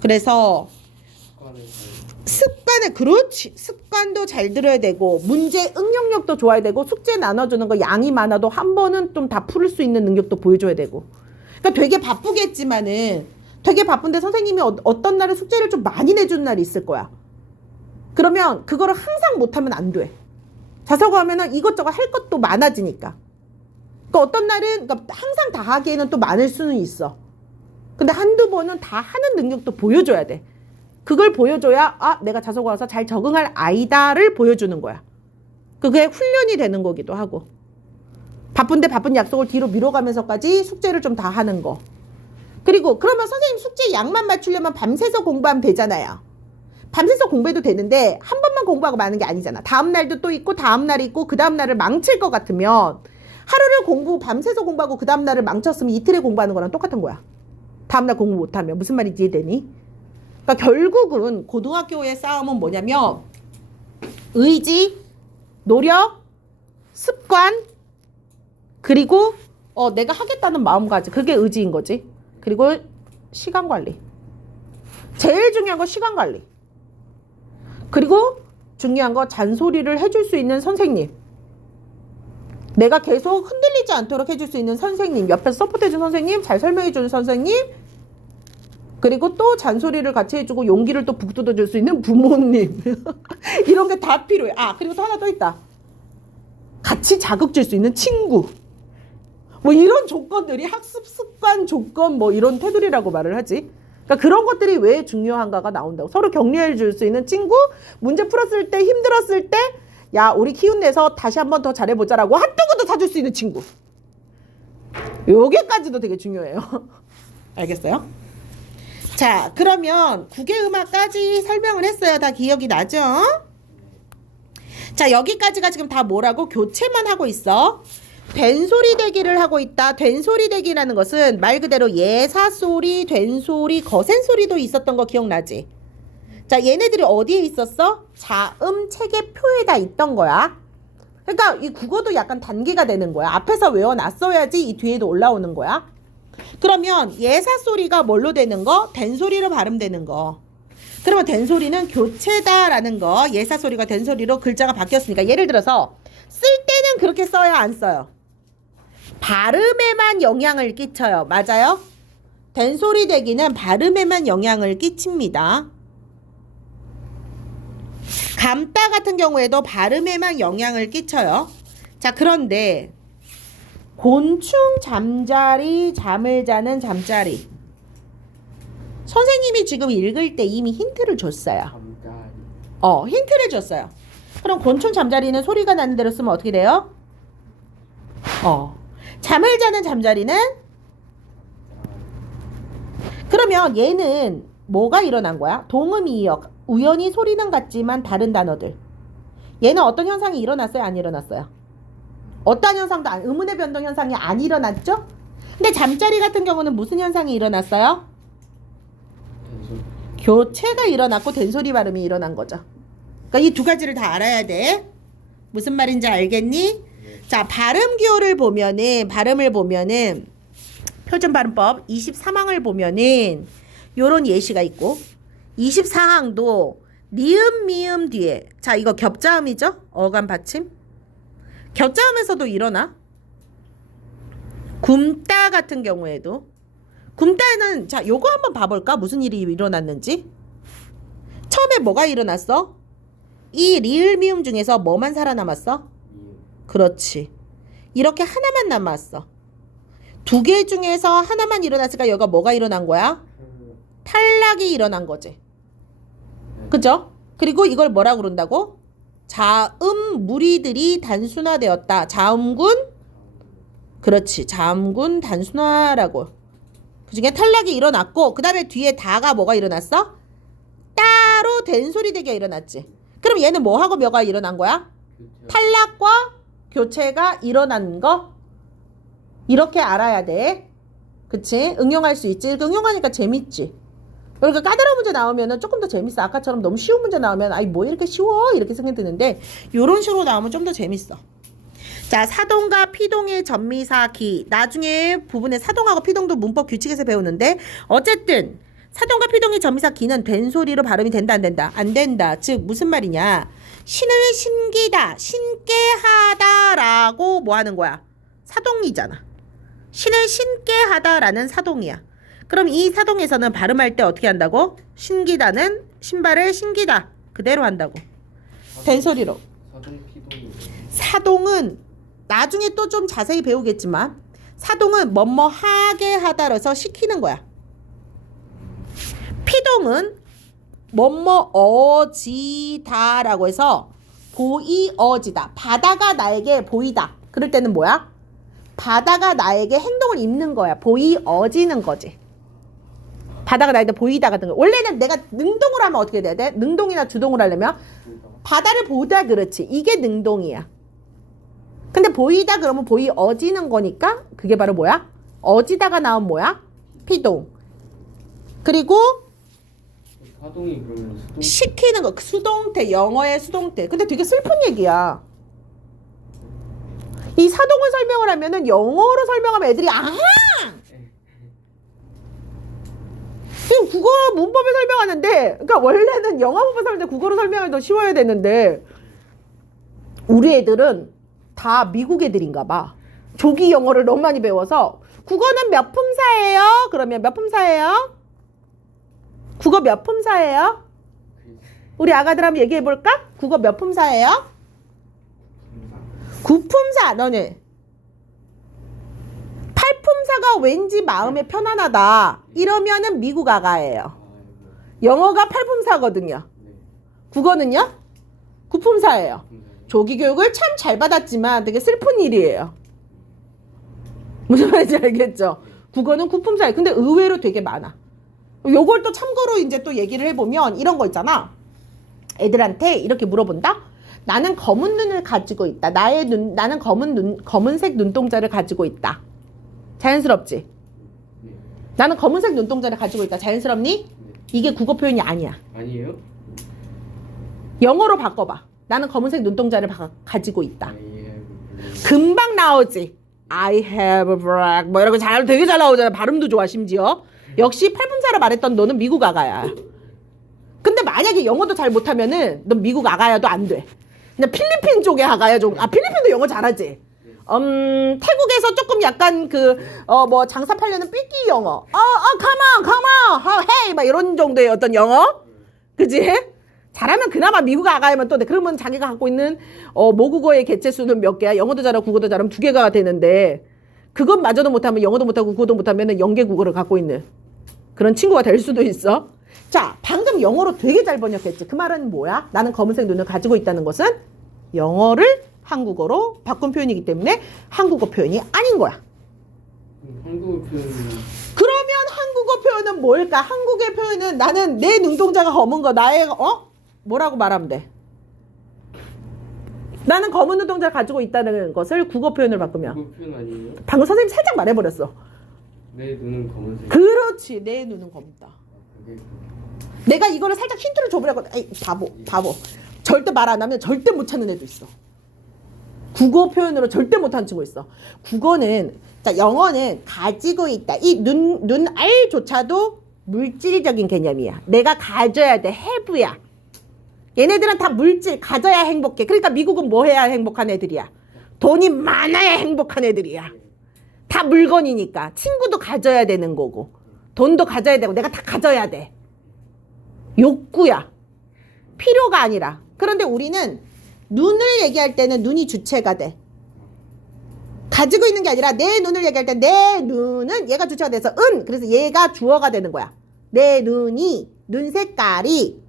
그래서 그렇지. 습관도 잘 들어야 되고 문제 응용력도 좋아야 되고 숙제 나눠주는 거 양이 많아도 한 번은 좀 다 풀을 수 있는 능력도 보여줘야 되고. 그러니까 되게 바쁘겠지만은 되게 바쁜데 선생님이 어떤 날에 숙제를 좀 많이 내주는 날이 있을 거야. 그러면 그거를 항상 못하면 안 돼. 자사고 하면은 이것저것 할 것도 많아지니까. 그러니까 어떤 날은 그러니까 항상 다 하기에는 또 많을 수는 있어. 근데 한두 번은 다 하는 능력도 보여줘야 돼. 그걸 보여줘야 내가 자사고 와서 잘 적응할 아이다를 보여주는 거야. 그게 훈련이 되는 거기도 하고. 바쁜데 바쁜 약속을 뒤로 미뤄가면서까지 숙제를 좀 다 하는 거. 그리고 그러면 선생님 숙제 양만 맞추려면 밤새서 공부하면 되잖아요. 밤새서 공부해도 되는데 한 번만 공부하고 마는 게 아니잖아. 다음 날도 또 있고 다음 날이 있고 그 다음 날을 망칠 것 같으면 하루를 밤새서 공부하고 그 다음 날을 망쳤으면 이틀에 공부하는 거랑 똑같은 거야. 다음 날 공부 못하면. 무슨 말인지 이해되니? 그러니까 결국은 고등학교의 싸움은 뭐냐면 의지, 노력, 습관, 그리고 내가 하겠다는 마음가짐. 그게 의지인 거지. 그리고 시간 관리. 제일 중요한 건 시간 관리. 그리고 중요한 거 잔소리를 해줄 수 있는 선생님. 내가 계속 흔들리지 않도록 해줄 수 있는 선생님. 옆에서 서포트해준 선생님, 잘 설명해주는 선생님. 그리고 또 잔소리를 같이 해주고 용기를 또 북돋아줄 수 있는 부모님. 이런 게 다 필요해. 그리고 또 하나 더 있다. 같이 자극 줄 수 있는 친구. 뭐 이런 조건들이 학습 습관 조건 뭐 이런 테두리라고 말을 하지. 그러니까 그런 것들이 왜 중요한가가 나온다고. 서로 격려해 줄 수 있는 친구, 문제 풀었을 때 힘들었을 때 야 우리 기운 내서 다시 한번 더 잘해보자라고 핫도그도 사줄 수 있는 친구. 요게까지도 되게 중요해요. 알겠어요? 자, 그러면 국외음악까지 설명을 했어요. 다 기억이 나죠? 자, 여기까지가 지금 다 뭐라고? 교체만 하고 있어. 된소리 대기를 하고 있다. 된소리 대기라는 것은 말 그대로 예사소리, 된소리, 거센소리도 있었던 거 기억나지? 자, 얘네들이 어디에 있었어? 자음 체계표에다 있던 거야. 그러니까 이 국어도 약간 단계가 되는 거야. 앞에서 외워놨어야지 이 뒤에도 올라오는 거야. 그러면 예사소리가 뭘로 되는 거? 된소리로 발음되는 거. 그러면 된소리는 교체다라는 거. 예사소리가 된소리로 글자가 바뀌었으니까 예를 들어서 쓸 때는 그렇게 써야 안 써요? 발음에만 영향을 끼쳐요. 맞아요? 된소리 대기는 발음에만 영향을 끼칩니다. 감다 같은 경우에도 발음에만 영향을 끼쳐요. 자, 그런데 곤충 잠자리, 잠을 자는 잠자리. 선생님이 지금 읽을 때 이미 힌트를 줬어요. 힌트를 줬어요. 그럼 곤충 잠자리는 소리가 나는 대로 쓰면 어떻게 돼요? 잠을 자는 잠자리는? 그러면 얘는 뭐가 일어난 거야? 동음이역. 우연히 소리는 같지만 다른 단어들. 얘는 어떤 현상이 일어났어요? 안 일어났어요? 어떤 현상도 의문의 변동 현상이 안 일어났죠? 근데 잠자리 같은 경우는 무슨 현상이 일어났어요? 교체가 일어났고 된소리 발음이 일어난 거죠. 그러니까 이 두 가지를 다 알아야 돼. 무슨 말인지 알겠니? 자, 발음 기호를 보면은 발음을 보면은 표준 발음법 23항을 보면은 요런 예시가 있고 24항도 니은 미음 뒤에 자 이거 겹자음이죠? 어감 받침 겹자음에서도 일어나. 굼따 같은 경우에도 굼따에는 자 요거 한번 봐볼까? 무슨 일이 일어났는지. 처음에 뭐가 일어났어? 이 리을 미음 중에서 뭐만 살아남았어? 그렇지. 이렇게 하나만 남았어. 두 개 중에서 하나만 일어났으니까 여기가 뭐가 일어난 거야? 탈락이 일어난 거지. 그죠? 그리고 이걸 뭐라고 그런다고? 자음 무리들이 단순화되었다. 자음군? 그렇지. 자음군 단순화라고. 그 중에 탈락이 일어났고 그 다음에 뒤에 다가 뭐가 일어났어? 따로 된소리되기가 일어났지. 그럼 얘는 뭐하고 뭐가 일어난 거야? 탈락과 교체가 일어난 거? 이렇게 알아야 돼. 그치? 응용할 수 있지. 이렇게 응용하니까 재밌지. 그러니까 까다로운 문제 나오면은 조금 더 재밌어. 아까처럼 너무 쉬운 문제 나오면 아이 뭐 이렇게 쉬워? 이렇게 생각 드는데 요런 식으로 나오면 좀 더 재밌어. 자, 사동과 피동의 전미사기. 나중에 부분에 사동하고 피동도 문법 규칙에서 배우는데 어쨌든 사동과 피동의 전미사기는 된 소리로 발음이 된다 안 된다? 안 된다. 즉 무슨 말이냐? 신을 신기다, 신께 하다라고 뭐 하는 거야? 사동이잖아. 신을 신께 하다라는 사동이야. 그럼 이 사동에서는 발음할 때 어떻게 한다고? 신기다는 신발을 신기다. 그대로 한다고. 된소리로. 사동은 나중에 또 좀 자세히 배우겠지만 사동은 뭐뭐 하게 하다라서 시키는 거야. 피동은 뭐뭐 어지다라고 해서 보이어지다. 바다가 나에게 보이다. 그럴 때는 뭐야? 바다가 나에게 행동을 입는 거야. 보이어지는 거지. 바다가 나에게 보이다 같은 거. 원래는 내가 능동으로 하면 어떻게 돼야 돼? 능동이나 주동으로 하려면 바다를 보다 그렇지. 이게 능동이야. 근데 보이다 그러면 보이어지는 거니까 그게 바로 뭐야? 어지다가 나온 뭐야? 피동. 그리고 사동이 그러면 수동 시키는 거. 수동태. 영어의 수동태. 근데 되게 슬픈 얘기야. 이 사동을 설명을 하면은 영어로 설명하면 애들이 지금 국어 문법을 설명하는데 그러니까 원래는 영어 문법 설명할 때 국어로 설명하면 더 쉬워야 되는데 우리 애들은 다 미국 애들인가 봐. 조기 영어를 너무 많이 배워서 국어는 몇 품사예요? 그러면 몇 품사예요? 국어 몇 품사예요? 우리 아가들 한번 얘기해 볼까? 국어 몇 품사예요? 9품사. 너네 8품사가 왠지 마음에 편안하다 이러면은 미국 아가예요. 영어가 8품사거든요. 국어는요? 9품사예요. 조기 교육을 참 잘 받았지만 되게 슬픈 일이에요. 무슨 말인지 알겠죠? 국어는 9품사예요. 근데 의외로 되게 많아. 요걸 또 참고로 이제 또 얘기를 해보면 이런 거 있잖아. 애들한테 이렇게 물어본다. 나는 검은 눈을 가지고 있다. 나는 검은색 눈동자를 가지고 있다. 자연스럽지? 나는 검은색 눈동자를 가지고 있다. 자연스럽니? 이게 국어 표현이 아니야. 아니에요? 영어로 바꿔봐. 나는 검은색 눈동자를 가지고 있다. 금방 나오지. I have a black 뭐 이런 거 되게 잘 나오잖아. 발음도 좋아 심지어. 역시 8분사로 말했던 너는 미국 아가야. 근데 만약에 영어도 잘 못하면은 넌 미국 아가야도 안 돼. 그냥 필리핀 쪽의 아가야 좀. 필리핀도 영어 잘하지. 태국에서 조금 약간 뭐 장사 팔려는 삐끼 영어. come on, hey 막 이런 정도의 어떤 영어. 그지? 잘하면 그나마 미국 아가야면 또 돼. 그러면 자기가 갖고 있는 모국어의 개체수는 몇 개야? 영어도 잘하고 국어도 잘하면 2개가 되는데 그것마저도 못하면 영어도 못하고 국어도 못하면 0개 국어를 갖고 있는 그런 친구가 될 수도 있어. 자, 방금 영어로 되게 잘 번역했지. 그 말은 뭐야? 나는 검은색 눈을 가지고 있다는 것은 영어를 한국어로 바꾼 표현이기 때문에 한국어 표현이 아닌 거야. 한국어 표현 그러면 한국어 표현은 뭘까? 한국의 표현은 나는 내 눈동자가 검은 거 나의 뭐라고 말하면 돼? 나는 검은 눈동자를 가지고 있다는 것을 국어 표현을 바꾸면 국어 표현 아니에요? 방금 선생님 살짝 말해버렸어. 내 눈은 검은색. 그렇지. 내 눈은 검다. 그게 내가 이거를 살짝 힌트를 줘보려고. 에이 바보. 절대 말 안 하면 절대 못 찾는 애도 있어. 국어 표현으로 절대 못하는 친구 있어. 국어는 자 영어는 가지고 있다. 이 눈알조차도 물질적인 개념이야. 내가 가져야 돼. have야. 얘네들은 다 물질 가져야 행복해. 그러니까 미국은 뭐 해야 행복한 애들이야? 돈이 많아야 행복한 애들이야. 다 물건이니까. 친구도 가져야 되는 거고 돈도 가져야 되고 내가 다 가져야 돼. 욕구야. 필요가 아니라. 그런데 우리는 눈을 얘기할 때는 눈이 주체가 돼. 가지고 있는 게 아니라 내 눈을 얘기할 때 내 눈은 얘가 주체가 돼서 그래서 얘가 주어가 되는 거야. 내 눈이 눈 색깔이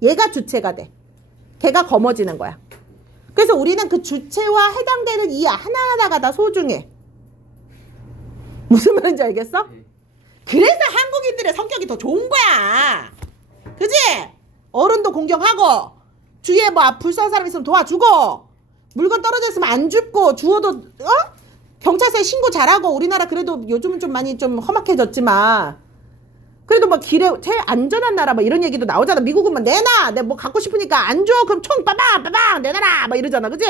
얘가 주체가 돼. 걔가 검어지는 거야. 그래서 우리는 그 주체와 해당되는 이 하나하나가 다 소중해. 무슨 말인지 알겠어? 네. 그래서 한국인들의 성격이 더 좋은 거야. 그지? 어른도 공경하고 주위에 뭐 불쌍한 사람 있으면 도와주고 물건 떨어져 있으면 안 줍고 주워도 경찰서에 신고 잘하고. 우리나라 그래도 요즘은 좀 많이 좀 험악해졌지만 그래도 뭐 길에 제일 안전한 나라 뭐 이런 얘기도 나오잖아. 미국은 뭐 내놔. 내가 뭐 갖고 싶으니까 안 줘. 그럼 총 빠방 빠방 내놔라 막 이러잖아. 그지?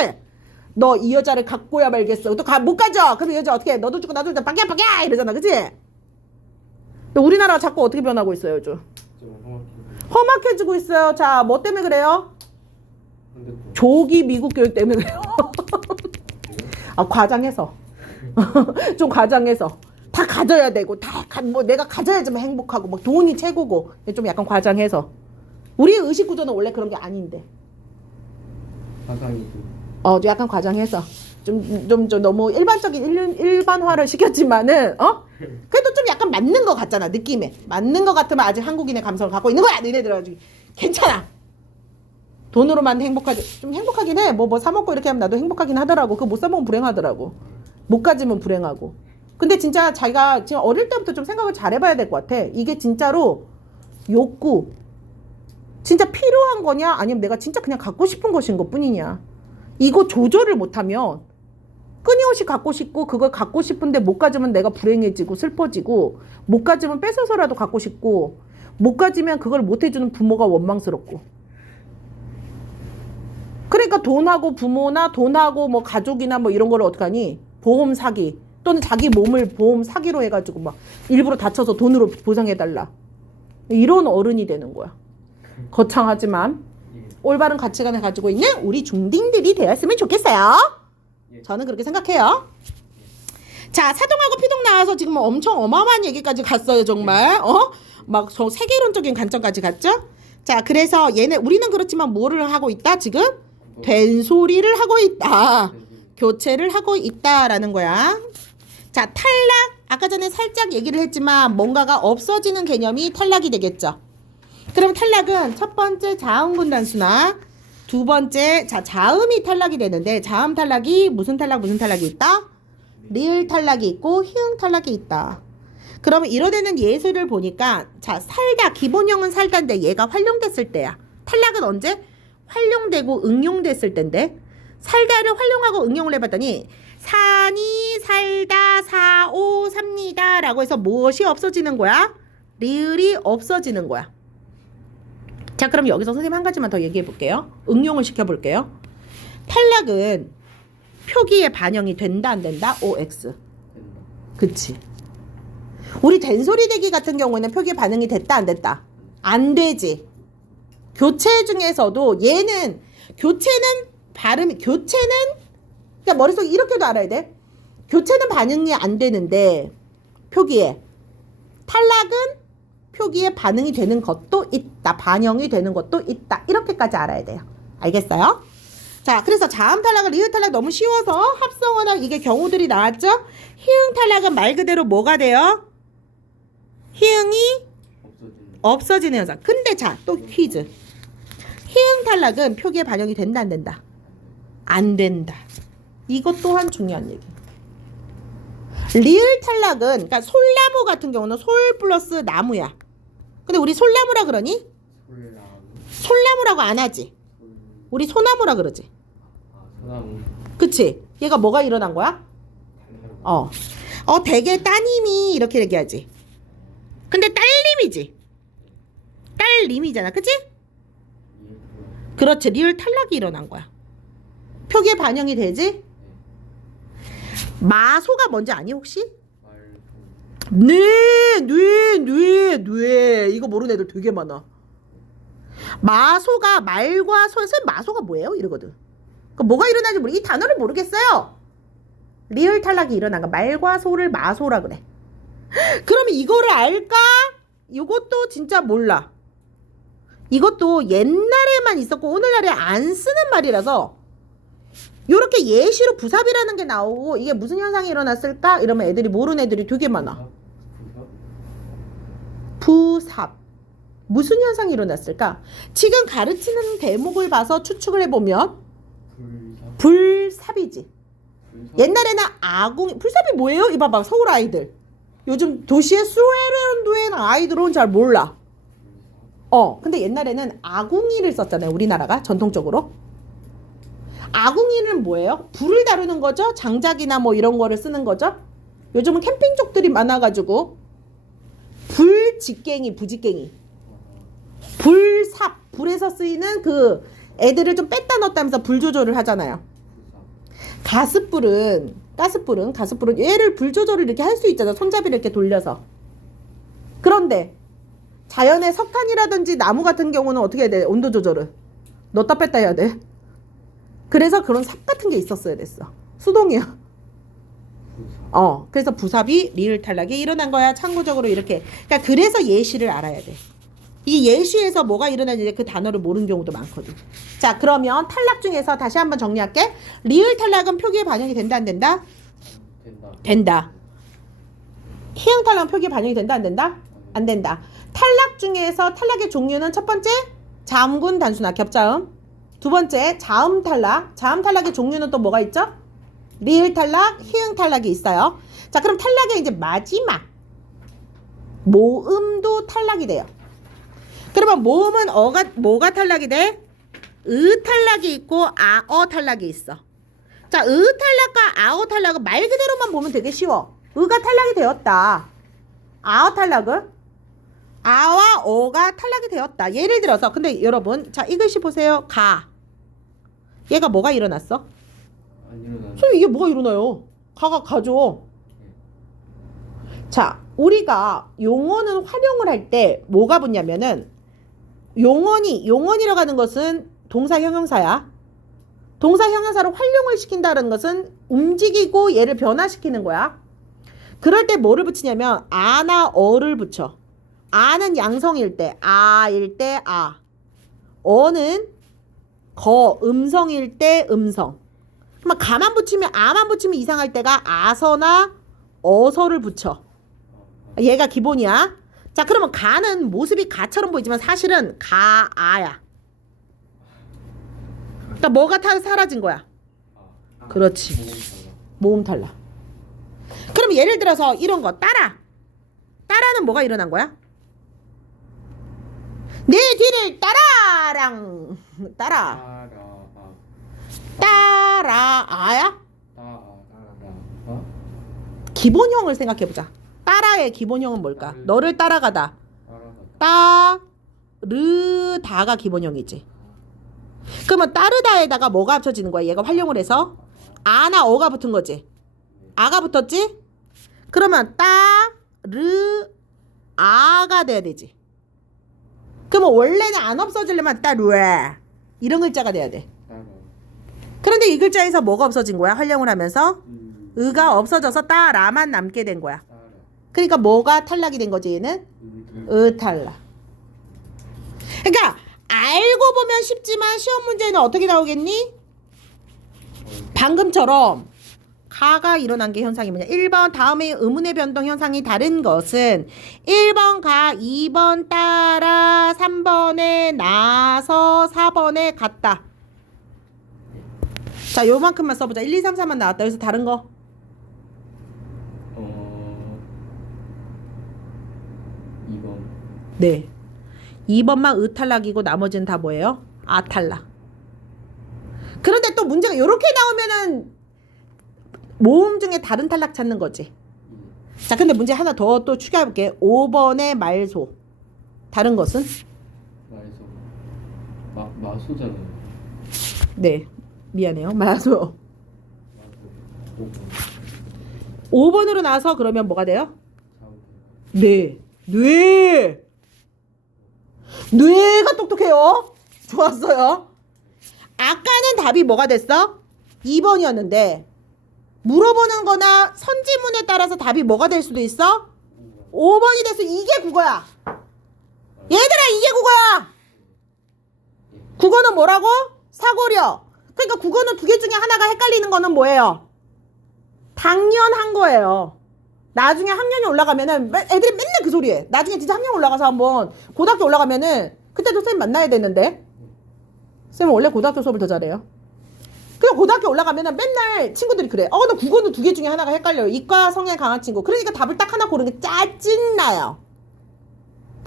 너 이 여자를 갖고야 말겠어. 또 못 가져. 그럼 이 여자 어떻게 해? 너도 주고 나도 주고 빠기야 빠기야 이러잖아. 그지? 근데 우리나라가 자꾸 어떻게 변하고 있어요 요즘? 좀 험악해지고 있어요. 자, 뭐 때문에 그래요? 근데 또 조기 미국 교육 때문에 그래요. 아, 과장해서. 좀 과장해서. 다 가져야 되고, 뭐 내가 가져야지만 행복하고, 막 돈이 최고고, 좀 약간 과장해서. 우리의 의식 구조는 원래 그런 게 아닌데. 가상이 약간 과장해서. 좀 너무 일반화를 시켰지만은, 그래도 좀 약간 맞는 것 같잖아, 느낌에. 맞는 것 같으면 아직 한국인의 감성을 갖고 있는 거야, 너희들 아주. 괜찮아. 돈으로만 행복하지. 좀 행복하긴 해. 뭐 사먹고 이렇게 하면 나도 행복하긴 하더라고. 그거 못 사먹으면 불행하더라고. 못 가지면 불행하고. 근데 진짜 자기가 지금 어릴 때부터 좀 생각을 잘 해봐야 될 것 같아. 이게 진짜로 욕구. 진짜 필요한 거냐? 아니면 내가 진짜 그냥 갖고 싶은 것인 것 뿐이냐? 이거 조절을 못하면 끊임없이 갖고 싶고 그걸 갖고 싶은데 못 가지면 내가 불행해지고 슬퍼지고 못 가지면 뺏어서라도 갖고 싶고 못 가지면 그걸 못 해주는 부모가 원망스럽고. 그러니까 돈하고 부모나 돈하고 뭐 가족이나 뭐 이런 거를 어떡하니? 보험 사기 또는 자기 몸을 보험 사기로 해가지고 막 일부러 다쳐서 돈으로 보상해달라. 이런 어른이 되는 거야. 거창하지만 올바른 가치관을 가지고 있는 우리 중딩들이 되었으면 좋겠어요. 저는 그렇게 생각해요. 자, 사동하고 피동 나와서 지금 엄청 어마어마한 얘기까지 갔어요, 정말. 막 저 세계론적인 관점까지 갔죠? 자, 그래서 우리는 그렇지만 뭐를 하고 있다? 지금 된소리를 하고 있다. 교체를 하고 있다라는 거야. 자, 탈락. 아까 전에 살짝 얘기를 했지만 뭔가가 없어지는 개념이 탈락이 되겠죠. 그럼 탈락은 첫 번째 자음군 단수나 두 번째 자음이 탈락이 되는데 자음 탈락이 무슨 탈락이 있다? 리을 탈락이 있고 희응 탈락이 있다. 그러면 이뤄내는 예술을 보니까 살다 기본형은 살다인데 얘가 활용됐을 때야. 탈락은 언제? 활용되고 응용됐을 때인데 살다를 활용하고 응용을 해봤더니 산이 살다 사오 삽니다 라고 해서 무엇이 없어지는 거야? 리을이 없어지는 거야. 자, 그럼 여기서 선생님 한 가지만 더 얘기해 볼게요. 응용을 시켜볼게요. 탈락은 표기에 반영이 된다 안 된다? OX. 그치. 우리 된소리 대기 같은 경우에는 표기에 반영이 됐다 안 됐다? 안 되지. 교체 중에서도 얘는 교체는 그러니까 머릿속에 이렇게도 알아야 돼. 교체는 반영이 안 되는데 표기에 탈락은 표기에 반응이 되는 것도 있다. 반영이 되는 것도 있다. 이렇게까지 알아야 돼요. 알겠어요? 자, 그래서 자음 탈락은 리을 탈락 너무 쉬워서 합성어랑 이게 경우들이 나왔죠? 희응 탈락은 말 그대로 뭐가 돼요? 희응이 없어지는 현상. 근데 또 퀴즈. 희응 탈락은 표기에 반영이 된다 안 된다? 안 된다. 이것 또한 중요한 얘기. 리을 탈락은 그러니까 솔나무 같은 경우는 솔 플러스 나무야. 근데 우리 솔나무라 그러니? 솔나무라고 안 하지. 우리 소나무라 그러지. 소나무. 그치? 얘가 뭐가 일어난 거야? 되게 따님이 이렇게 얘기하지. 근데 딸님이지. 딸님이잖아. 그치? 그렇지. 리을 탈락이 일어난 거야. 표기에 반영이 되지? 마소가 뭔지 아니 혹시? 뇌. 이거 모르는 애들 되게 많아. 마소가 말과 선생님 마소가 뭐예요? 이러거든. 그러니까 뭐가 일어나는지 이 단어를 모르겠어요. 리을 탈락이 일어난 거. 말과 소를 마소라 그래. 그러면 이거를 알까? 이것도 진짜 몰라. 이것도 옛날에만 있었고 오늘날에 안 쓰는 말이라서 요렇게 예시로 부삽이라는 게 나오고 이게 무슨 현상이 일어났을까? 이러면 애들이 모르는 애들이 되게 많아. 부삽. 무슨 현상이 일어났을까? 지금 가르치는 대목을 봐서 추측을 해보면 불사. 불삽이지. 불사. 옛날에는 아궁이, 불삽이 뭐예요? 이봐봐, 서울 아이들. 요즘 도시에 수레련도에는 아이들은 잘 몰라. 근데 옛날에는 아궁이를 썼잖아요. 우리나라가 전통적으로. 아궁이는 뭐예요? 불을 다루는 거죠. 장작이나 뭐 이런 거를 쓰는 거죠. 요즘은 캠핑족들이 많아가지고 불직갱이, 부직갱이. 불삽, 불에서 쓰이는 그 애들을 좀 뺐다 넣었다 하면서 불 조절을 하잖아요. 가스불은 얘를 불 조절을 이렇게 할 수 있잖아. 손잡이를 이렇게 돌려서. 그런데 자연의 석탄이라든지 나무 같은 경우는 어떻게 해야 돼? 온도 조절을 넣었다 뺐다 해야 돼. 그래서 그런 삽 같은 게 있었어야 됐어. 수동이야. 그래서 부삽이 리을 탈락이 일어난 거야. 참고적으로 이렇게. 그러니까 그래서 예시를 알아야 돼. 이 예시에서 뭐가 일어나는지 그 단어를 모르는 경우도 많거든. 자, 그러면 탈락 중에서 다시 한번 정리할게. 리을 탈락은 표기에 반영이 된다, 안 된다? 된다. 희응 탈락은 표기에 반영이 된다, 안 된다? 안 된다. 탈락 중에서 탈락의 종류는 첫 번째, 자음군 단순화 겹자음. 두 번째, 자음 탈락. 자음 탈락의 종류는 또 뭐가 있죠? 리을 탈락, 희응 탈락이 있어요. 자, 그럼 탈락의 이제 마지막 모음도 탈락이 돼요. 그러면 모음은 뭐가 탈락이 돼? 의 탈락이 있고 아어 탈락이 있어. 자, 의 탈락과 아어 탈락은 말 그대로만 보면 되게 쉬워. 의가 탈락이 되었다. 아어 탈락은? 아와 어가 탈락이 되었다. 예를 들어서 근데 여러분 자, 이 글씨 보세요. 가. 얘가 뭐가 일어났어? 안 일어나는. 선생님 이게 뭐가 일어나요? 가가 가죠. 자, 우리가 용어는 활용을 할 때 뭐가 붙냐면은 용언이라고 하는 것은 동사 형용사야. 동사 형용사로 활용을 시킨다는 것은 움직이고 얘를 변화시키는 거야. 그럴 때 뭐를 붙이냐면 아나 어를 붙여. 아는 양성일 때 아일 때 아. 어는 음성일 때 음성. 그러면 가만 붙이면 아만 붙이면 이상할 때가 아서나 어서를 붙여. 얘가 기본이야. 자, 그러면 가는 모습이 가처럼 보이지만 사실은 가아야. 그러니까 뭐가 사라진 거야? 그렇지. 모음 탈락. 그럼 예를 들어서 이런 거 따라는 뭐가 일어난 거야? 내 뒤를 따라랑 따라아야? 기본형을 생각해보자. 따라의 기본형은 뭘까? 너를 따라가다. 따르다가 기본형이지. 그러면 따르다에다가 뭐가 합쳐지는 거야? 얘가 활용을 해서 아나 어가 붙은 거지. 아가 붙었지? 그러면 따르아가 돼야 되지. 그러면 원래는 안 없어지려면 따르아 이런 글자가 돼야 돼. 그런데 이 글자에서 뭐가 없어진 거야? 활용을 하면서 의가 없어져서 따라만 남게 된 거야. 그러니까 뭐가 탈락이 된 거지 얘는? 탈락. 그러니까 알고 보면 쉽지만 시험 문제는 어떻게 나오겠니? 방금처럼 가가 일어난 게 현상이 뭐냐? 1번 다음에 의문의 변동 현상이 다른 것은 1번 가, 2번 따라, 3번에 나서, 4번에 갔다. 자, 요만큼만 써보자. 1, 2, 3, 4만 나왔다. 여기서 다른 거. 2번. 네. 2번만 의탈락이고 나머지는 다 뭐예요? 아탈락. 그런데 또 문제가 이렇게 나오면은 모음 중에 다른 탈락 찾는 거지. 자, 근데 문제 하나 더 또 추가해볼게. 5번의 말소. 다른 것은? 마소잖아요. 네. 미안해요. 말소. 5번. 5번으로 나와서 그러면 뭐가 돼요? 네. 뇌가 똑똑해요. 좋았어요. 아까는 답이 뭐가 됐어? 2번이었는데 물어보는 거나 선지문에 따라서 답이 뭐가 될 수도 있어? 5번이 됐어. 이게 국어야. 얘들아, 이게 국어야. 국어는 뭐라고? 사고력. 그러니까 국어는 두 개 중에 하나가 헷갈리는 거는 뭐예요? 당연한 거예요. 나중에 학년이 올라가면은 애들이 맨날 그 소리해. 나중에 진짜 학년 올라가서 한번 고등학교 올라가면은 그때도 선생님 만나야 되는데 선생님 원래 고등학교 수업을 더 잘해요. 그냥 고등학교 올라가면은 맨날 친구들이 그래. 나 국어는 두 개 중에 하나가 헷갈려요. 이과 성향 강한 친구. 그러니까 답을 딱 하나 고르는 게 짜증나요.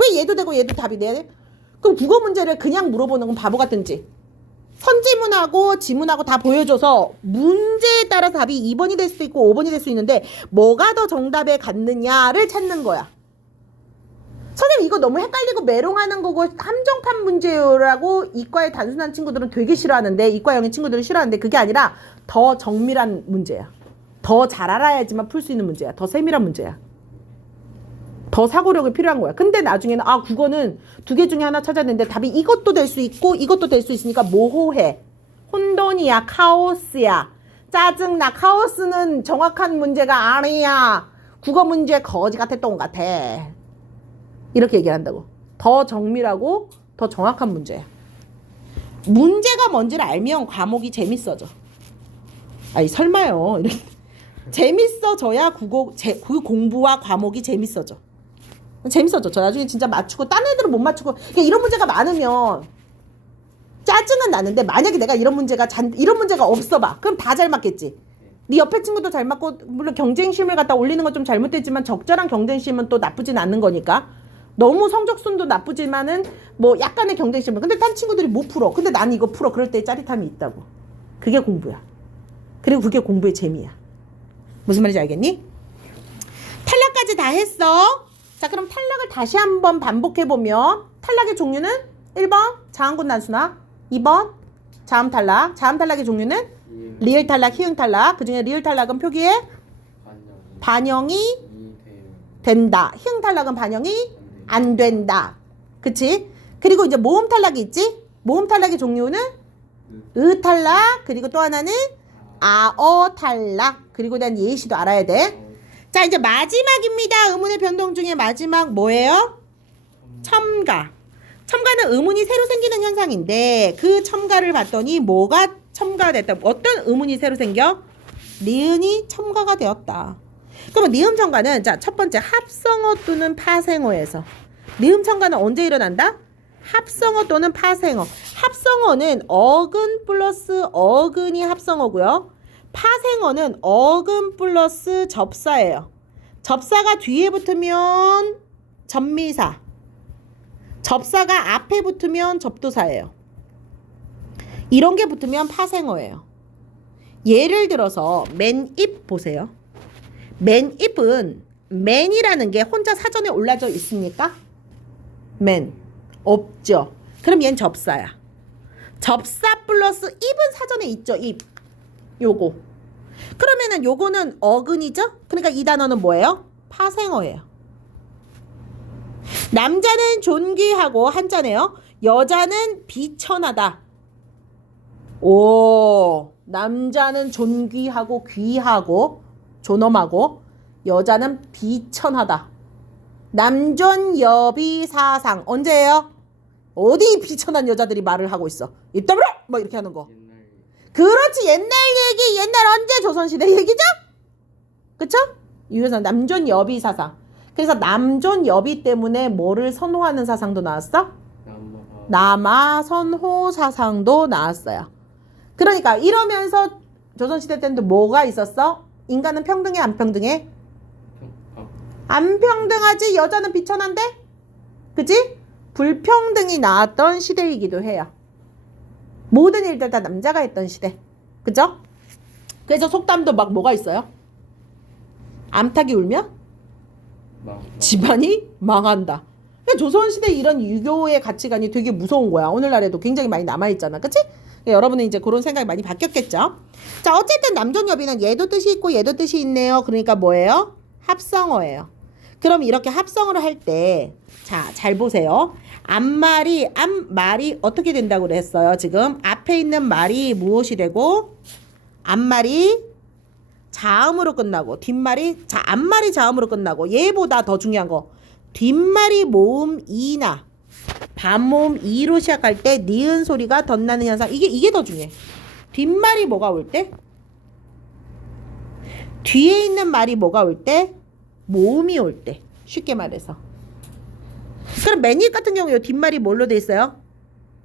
왜 얘도 되고 얘도 답이 돼? 그럼 국어 문제를 그냥 물어보는 건 바보 같은지. 선지문하고 지문하고 다 보여줘서 문제에 따라 답이 2번이 될 수도 있고 5번이 될 수 있는데 뭐가 더 정답에 갔느냐를 찾는 거야. 선생님 이거 너무 헷갈리고 메롱하는 거고 함정판 문제라고 이과의 단순한 친구들은 되게 싫어하는데 이과형의 친구들은 싫어하는데 그게 아니라 더 정밀한 문제야. 더 잘 알아야지만 풀 수 있는 문제야. 더 세밀한 문제야. 더 사고력이 필요한 거야. 근데 나중에는 국어는 두 개 중에 하나 찾았는데 답이 이것도 될 수 있고 이것도 될 수 있으니까 모호해. 혼돈이야. 카오스야. 짜증나. 카오스는 정확한 문제가 아니야. 국어 문제 거지 같아. 똥 같아. 이렇게 얘기를 한다고. 더 정밀하고 더 정확한 문제야. 문제가 뭔지를 알면 과목이 재밌어져. 아니 설마요. 재밌어져야 그 공부와 과목이 재밌어져. 재밌어져. 저 나중에 진짜 맞추고 딴 애들은 못 맞추고 그러니까 이런 문제가 많으면 짜증은 나는데 만약에 내가 이런 문제가 없어 봐. 그럼 다 잘 맞겠지. 네 옆에 친구도 잘 맞고 물론 경쟁심을 갖다 올리는 건 좀 잘못됐지만 적절한 경쟁심은 또 나쁘진 않는 거니까. 너무 성적순도 나쁘지만은 뭐 약간의 경쟁심을. 근데 딴 친구들이 못 풀어. 근데 난 이거 풀어. 그럴 때 짜릿함이 있다고. 그게 공부야. 그리고 그게 공부의 재미야. 무슨 말인지 알겠니? 탈락까지 다 했어. 자, 그럼 탈락을 다시 한번 반복해보면 탈락의 종류는 1번 자항군 난수나 2번 자음 탈락. 자음 탈락의 종류는 리을 탈락, 희응 탈락. 그 중에 리을 탈락은 표기에 반영이 된다. 희응 탈락은 반영이 안 된다. 그치? 그리고 이제 모음 탈락이 있지? 모음 탈락의 종류는 의 탈락, 그리고 또 하나는 아어 탈락. 그리고 난 예시도 알아야 돼. 자, 이제 마지막입니다. 의문의 변동 중에 마지막 뭐예요? 첨가. 첨가는 의문이 새로 생기는 현상인데 그 첨가를 봤더니 뭐가 첨가가 됐다. 어떤 의문이 새로 생겨? 니은이 첨가가 되었다. 그러면 니은 첨가는 자, 첫 번째 합성어 또는 파생어에서. 니은 첨가는 언제 일어난다? 합성어 또는 파생어. 합성어는 어근 플러스 어근이 합성어고요. 파생어는 어근 플러스 접사예요. 접사가 뒤에 붙으면 접미사. 접사가 앞에 붙으면 접두사예요. 이런 게 붙으면 파생어예요. 예를 들어서 맨입 보세요. 맨입은 맨이라는 게 혼자 사전에 올라져 있습니까? 맨 없죠. 그럼 얘는 접사야. 접사 플러스 입은 사전에 있죠. 입 요거. 그러면은 요거는 어근이죠. 그러니까 이 단어는 뭐예요? 파생어예요. 남자는 존귀하고 한자네요. 여자는 비천하다. 오, 남자는 존귀하고 귀하고 존엄하고 여자는 비천하다. 남존여비사상. 언제예요? 어디 비천한 여자들이 말을 하고 있어? 입 다물어! 뭐 이렇게 하는 거. 그렇지. 옛날 얘기. 옛날 언제? 조선시대 얘기죠? 그쵸? 유효선 남존여비사상. 그래서 남존여비 때문에 뭐를 선호하는 사상도 나왔어? 남아선호 사상도 나왔어요. 그러니까 이러면서 조선시대 때도 뭐가 있었어? 인간은 평등해 안 평등해? 안 평등하지. 여자는 비천한데? 그치? 불평등이 나왔던 시대이기도 해요. 모든 일들 다 남자가 했던 시대. 그죠? 그래서 속담도 막 뭐가 있어요? 암탉이 울면 집안이 망한다. 조선시대 이런 유교의 가치관이 되게 무서운 거야. 오늘날에도 굉장히 많이 남아있잖아. 그치? 여러분은 이제 그런 생각이 많이 바뀌었겠죠? 자, 어쨌든 남존여비는 얘도 뜻이 있고 얘도 뜻이 있네요. 그러니까 뭐예요? 합성어예요. 그럼 이렇게 합성어를 할 때, 자, 잘 보세요. 앞말이 어떻게 된다고 그랬어요? 지금 앞에 있는 말이 무엇이 되고, 앞말이 자음으로 끝나고, 뒷말이, 앞말이 자음으로 끝나고, 얘보다 더 중요한 거, 뒷말이 모음 이나, 반모음 이로 시작할 때 니은 소리가 덧나는 현상. 이게 더 중요해. 뒷말이 뭐가 올 때? 뒤에 있는 말이 뭐가 올 때? 모음이 올 때. 쉽게 말해서. 그럼 맨입 같은 경우에 뒷말이 뭘로 돼 있어요?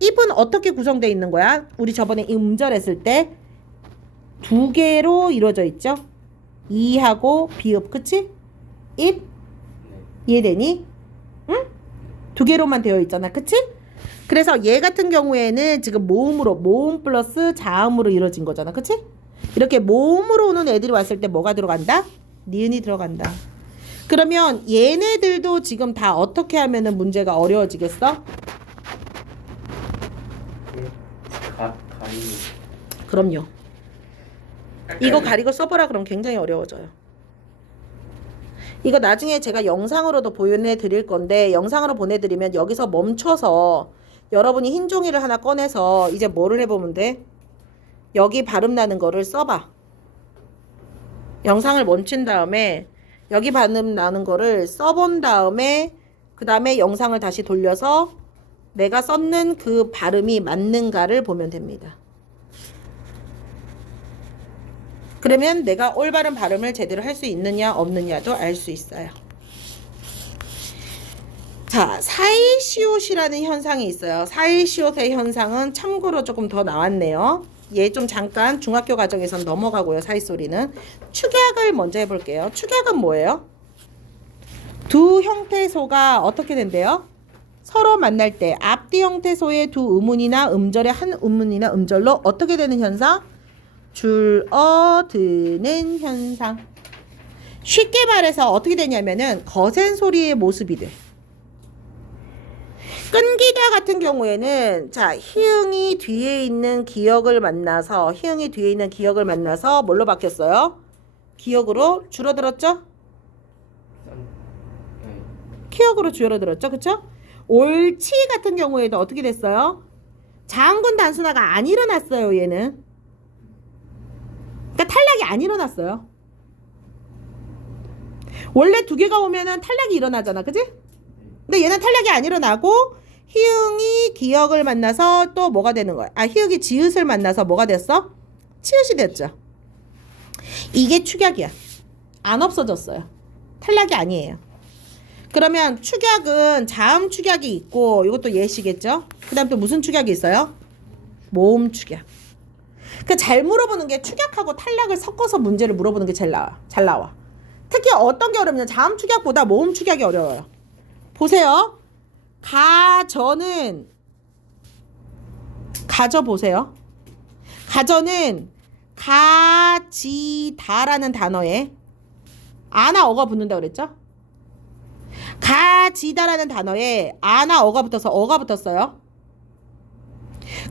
입은 어떻게 구성되어 있는 거야? 우리 저번에 음절했을 때 두 개로 이루어져 있죠? 이하고 비읍, 그치? 입? 네. 이해되니? 응? 두 개로만 되어 있잖아, 그치? 그래서 얘 같은 경우에는 지금 모음으로, 모음 플러스 자음으로 이루어진 거잖아, 그치? 이렇게 모음으로 오는 애들이 왔을 때 뭐가 들어간다? 니은이 들어간다. 그러면 얘네들도 지금 다 어떻게 하면은 문제가 어려워지겠어? 가리. 그럼요. 이거 가리고 써보라 그러면 굉장히 어려워져요. 이거 나중에 제가 영상으로도 보내드릴 건데 영상으로 보내드리면 여기서 멈춰서 여러분이 흰 종이를 하나 꺼내서 이제 뭐를 해보면 돼? 여기 발음 나는 거를 써봐. 영상을 멈춘 다음에 여기 발음 나는 거를 써본 다음에 그 다음에 영상을 다시 돌려서 내가 썼는 그 발음이 맞는가를 보면 됩니다. 그러면 내가 올바른 발음을 제대로 할 수 있느냐 없느냐도 알 수 있어요. 자, 사이시옷이라는 현상이 있어요. 사이시옷의 현상은 참고로 조금 더 나왔네요. 얘 좀 잠깐 중학교 과정에선 넘어가고요. 사이소리는. 축약을 먼저 해볼게요. 축약은 뭐예요? 두 형태소가 어떻게 된대요? 서로 만날 때 앞뒤 형태소의 두 음운이나 음절의 한 음운이나 음절로 어떻게 되는 현상? 줄어드는 현상. 쉽게 말해서 어떻게 되냐면은 거센 소리의 모습이 돼. 끈기다 같은 경우에는 자 희응이 뒤에 있는 기역을 만나서 뭘로 바뀌었어요? 기역으로 줄어들었죠? 네. 기역으로 줄어들었죠, 그쵸? 옳지 같은 경우에도 어떻게 됐어요? 자음군 단순화가 안 일어났어요. 얘는 그러니까 탈락이 안 일어났어요. 원래 두 개가 오면은 탈락이 일어나잖아, 그치? 근데 얘는 탈락이 안 일어나고 희응이 기역을 만나서 또 뭐가 되는 거야? 아, 희응이 지읒을 만나서 뭐가 됐어? 치읓이 됐죠. 이게 축약이야. 안 없어졌어요. 탈락이 아니에요. 그러면 축약은 자음 축약이 있고 이것도 예시겠죠? 그 다음 또 무슨 축약이 있어요? 모음 축약. 그 잘 물어보는 게 축약하고 탈락을 섞어서 문제를 물어보는 게 제일 잘 나와. 특히 어떤 게 어렵냐? 자음 축약보다 모음 축약이 어려워요. 보세요. 가저는 가저 보세요. 가저는 가지다라는 단어에 아나 어가 붙는다 그랬죠? 가지다라는 단어에 아나 어가 붙어서 어가 붙었어요.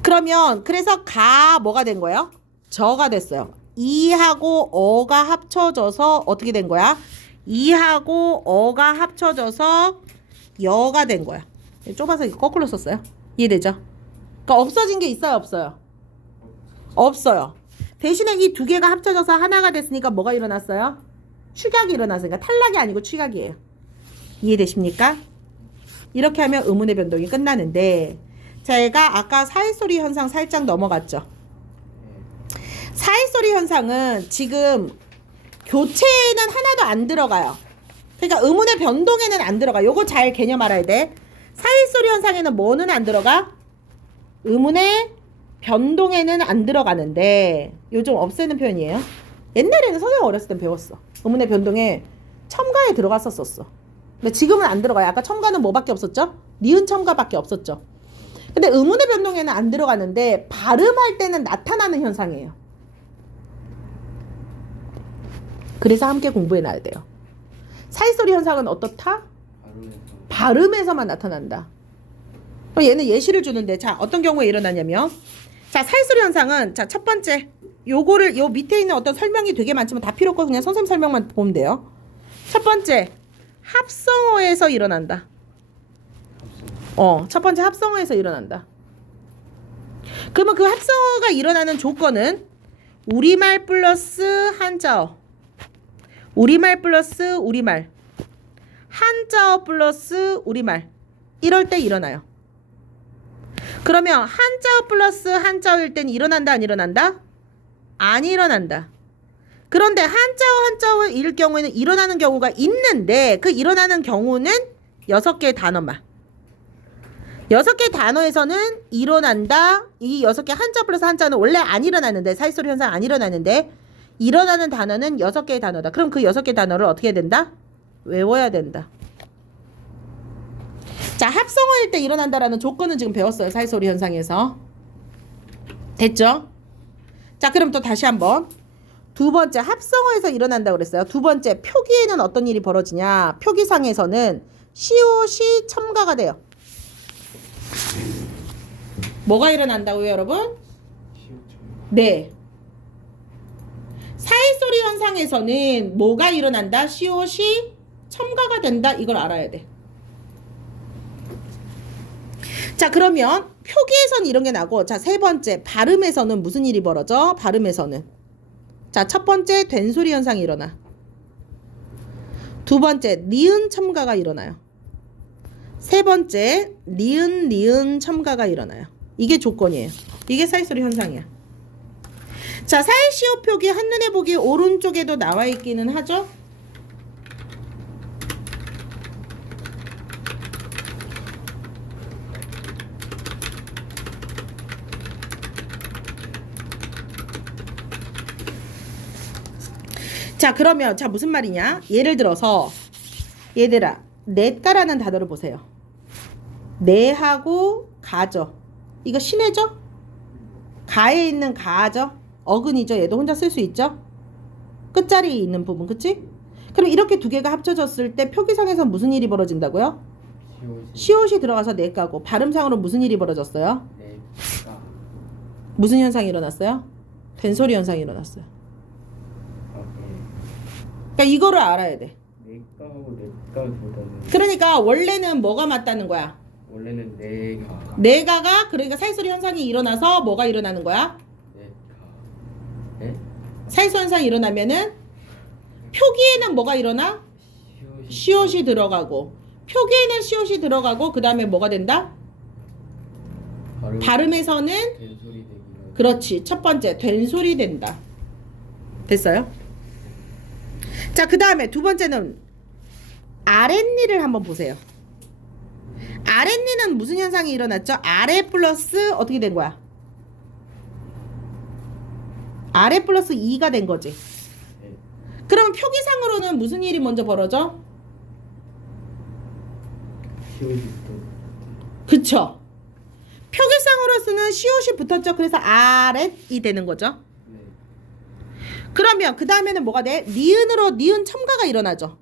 그러면 그래서 가 뭐가 된 거예요? 저가 됐어요. 이하고 어가 합쳐져서 어떻게 된 거야? 이하고 어가 합쳐져서 여가 된 거야. 좁아서 거꾸로 썼어요. 이해되죠? 그러니까 없어진 게 있어요, 없어요? 없어요. 대신에 이 두 개가 합쳐져서 하나가 됐으니까 뭐가 일어났어요? 축약이 일어났으니까 탈락이 아니고 축약이에요. 이해되십니까? 이렇게 하면 의문의 변동이 끝나는데 제가 아까 사이소리 현상 살짝 넘어갔죠. 사이소리 현상은 지금 교체에는 하나도 안 들어가요. 그러니까 의문의 변동에는 안 들어가. 요거 잘 개념 알아야 돼. 사이소리 현상에는 뭐는 안 들어가? 의문의 변동에는 안 들어가는데 요즘 없애는 표현이에요. 옛날에는 선생님 어렸을 땐 배웠어. 의문의 변동에 첨가에 들어갔었어. 근데 지금은 안 들어가요. 아까 첨가는 뭐밖에 없었죠? 니은 첨가밖에 없었죠. 근데 의문의 변동에는 안 들어가는데 발음할 때는 나타나는 현상이에요. 그래서 함께 공부해 놔야 돼요. 사이소리 현상은 어떻다? 발음에서만 나타난다. 그럼 얘는 예시를 주는데 자 어떤 경우에 일어나냐면 자 사이소리 현상은 자 첫 번째 요거를 요 밑에 있는 어떤 설명이 되게 많지만 다 필요 없고 그냥 선생님 설명만 보면 돼요. 첫 번째 합성어에서 일어난다. 첫 번째 합성어에서 일어난다. 그러면 그 합성어가 일어나는 조건은 우리말 플러스 한자어, 우리말 플러스 우리말, 한자어 플러스 우리말 이럴 때 일어나요. 그러면 한자어 플러스 한자어일 땐 일어난다 안 일어난다? 안 일어난다. 그런데 한자어 한자어일 경우에는 일어나는 경우가 있는데 그 일어나는 경우는 6개의 단어만. 6개의 단어에서는 일어난다. 이 6개 한자 플러스 한자는 원래 안 일어나는데 사이소리 현상 안 일어나는데 일어나는 단어는 6개의 단어다. 그럼 그 6개의 단어를 어떻게 해야 된다? 외워야 된다. 자, 합성어일 때 일어난다라는 조건은 지금 배웠어요. 사이소리 현상에서. 됐죠? 자, 그럼 또 다시 한번. 두 번째, 합성어에서 일어난다고 그랬어요. 두 번째, 표기에는 어떤 일이 벌어지냐? 표기상에서는 시옷이 첨가가 돼요. 뭐가 일어난다고요, 여러분? 네. 사이소리 현상에서는 뭐가 일어난다? 시옷이 첨가가 된다. 이걸 알아야 돼. 자, 그러면 표기에서는 이런 게 나고, 자, 세 번째, 발음에서는 무슨 일이 벌어져? 발음에서는. 자, 첫 번째, 된소리 현상이 일어나. 두 번째, 니은 첨가가 일어나요. 세 번째, 니은 첨가가 일어나요. 이게 조건이에요. 이게 사이소리 현상이야. 자, 사이시오 표기 한눈에 보기 오른쪽에도 나와 있기는 하죠. 자, 그러면 자 무슨 말이냐? 예를 들어서 얘들아, 넷가라는 단어를 보세요. 내하고 가죠. 이거 신해죠? 가에 있는 가죠? 어근이죠. 얘도 혼자 쓸 수 있죠? 끝자리에 있는 부분, 그치? 그럼 이렇게 두 개가 합쳐졌을 때 표기상에서 무슨 일이 벌어진다고요? 시옷이 들어가서 내가고 발음상으로 무슨 일이 벌어졌어요? 내가. 무슨 현상이 일어났어요? 된소리 현상이 일어났어요. 그러니까 이거를 알아야 돼. 내가하고 내가보다는. 그러니까 원래는 뭐가 맞다는 거야? 원래는 내가. 내가가 그러니까 사이소리 현상이 일어나서 뭐가 일어나는 거야? 내가. 네? 사이소리 현상이 일어나면은 표기에는 뭐가 일어나? 시옷이 들어가고 표기에는 시옷이 들어가고 그 다음에 뭐가 된다? 발음에서는 된소리 되기로. 그렇지. 첫 번째 된소리 된다. 됐어요? 자, 그 다음에 두 번째는 아랫니를 한번 보세요. 아랫니는 무슨 현상이 일어났죠? 아래 플러스 어떻게 된 거야? 아래 플러스 2가 된 거지. 네. 그러면 표기상으로는 무슨 일이 먼저 벌어져? 시옷이부터. 그쵸? 표기상으로서는 시옷이 붙었죠. 그래서 아랫이 되는 거죠. 네. 그러면 그 다음에는 뭐가 돼? 니은으로 니은 첨가가 일어나죠.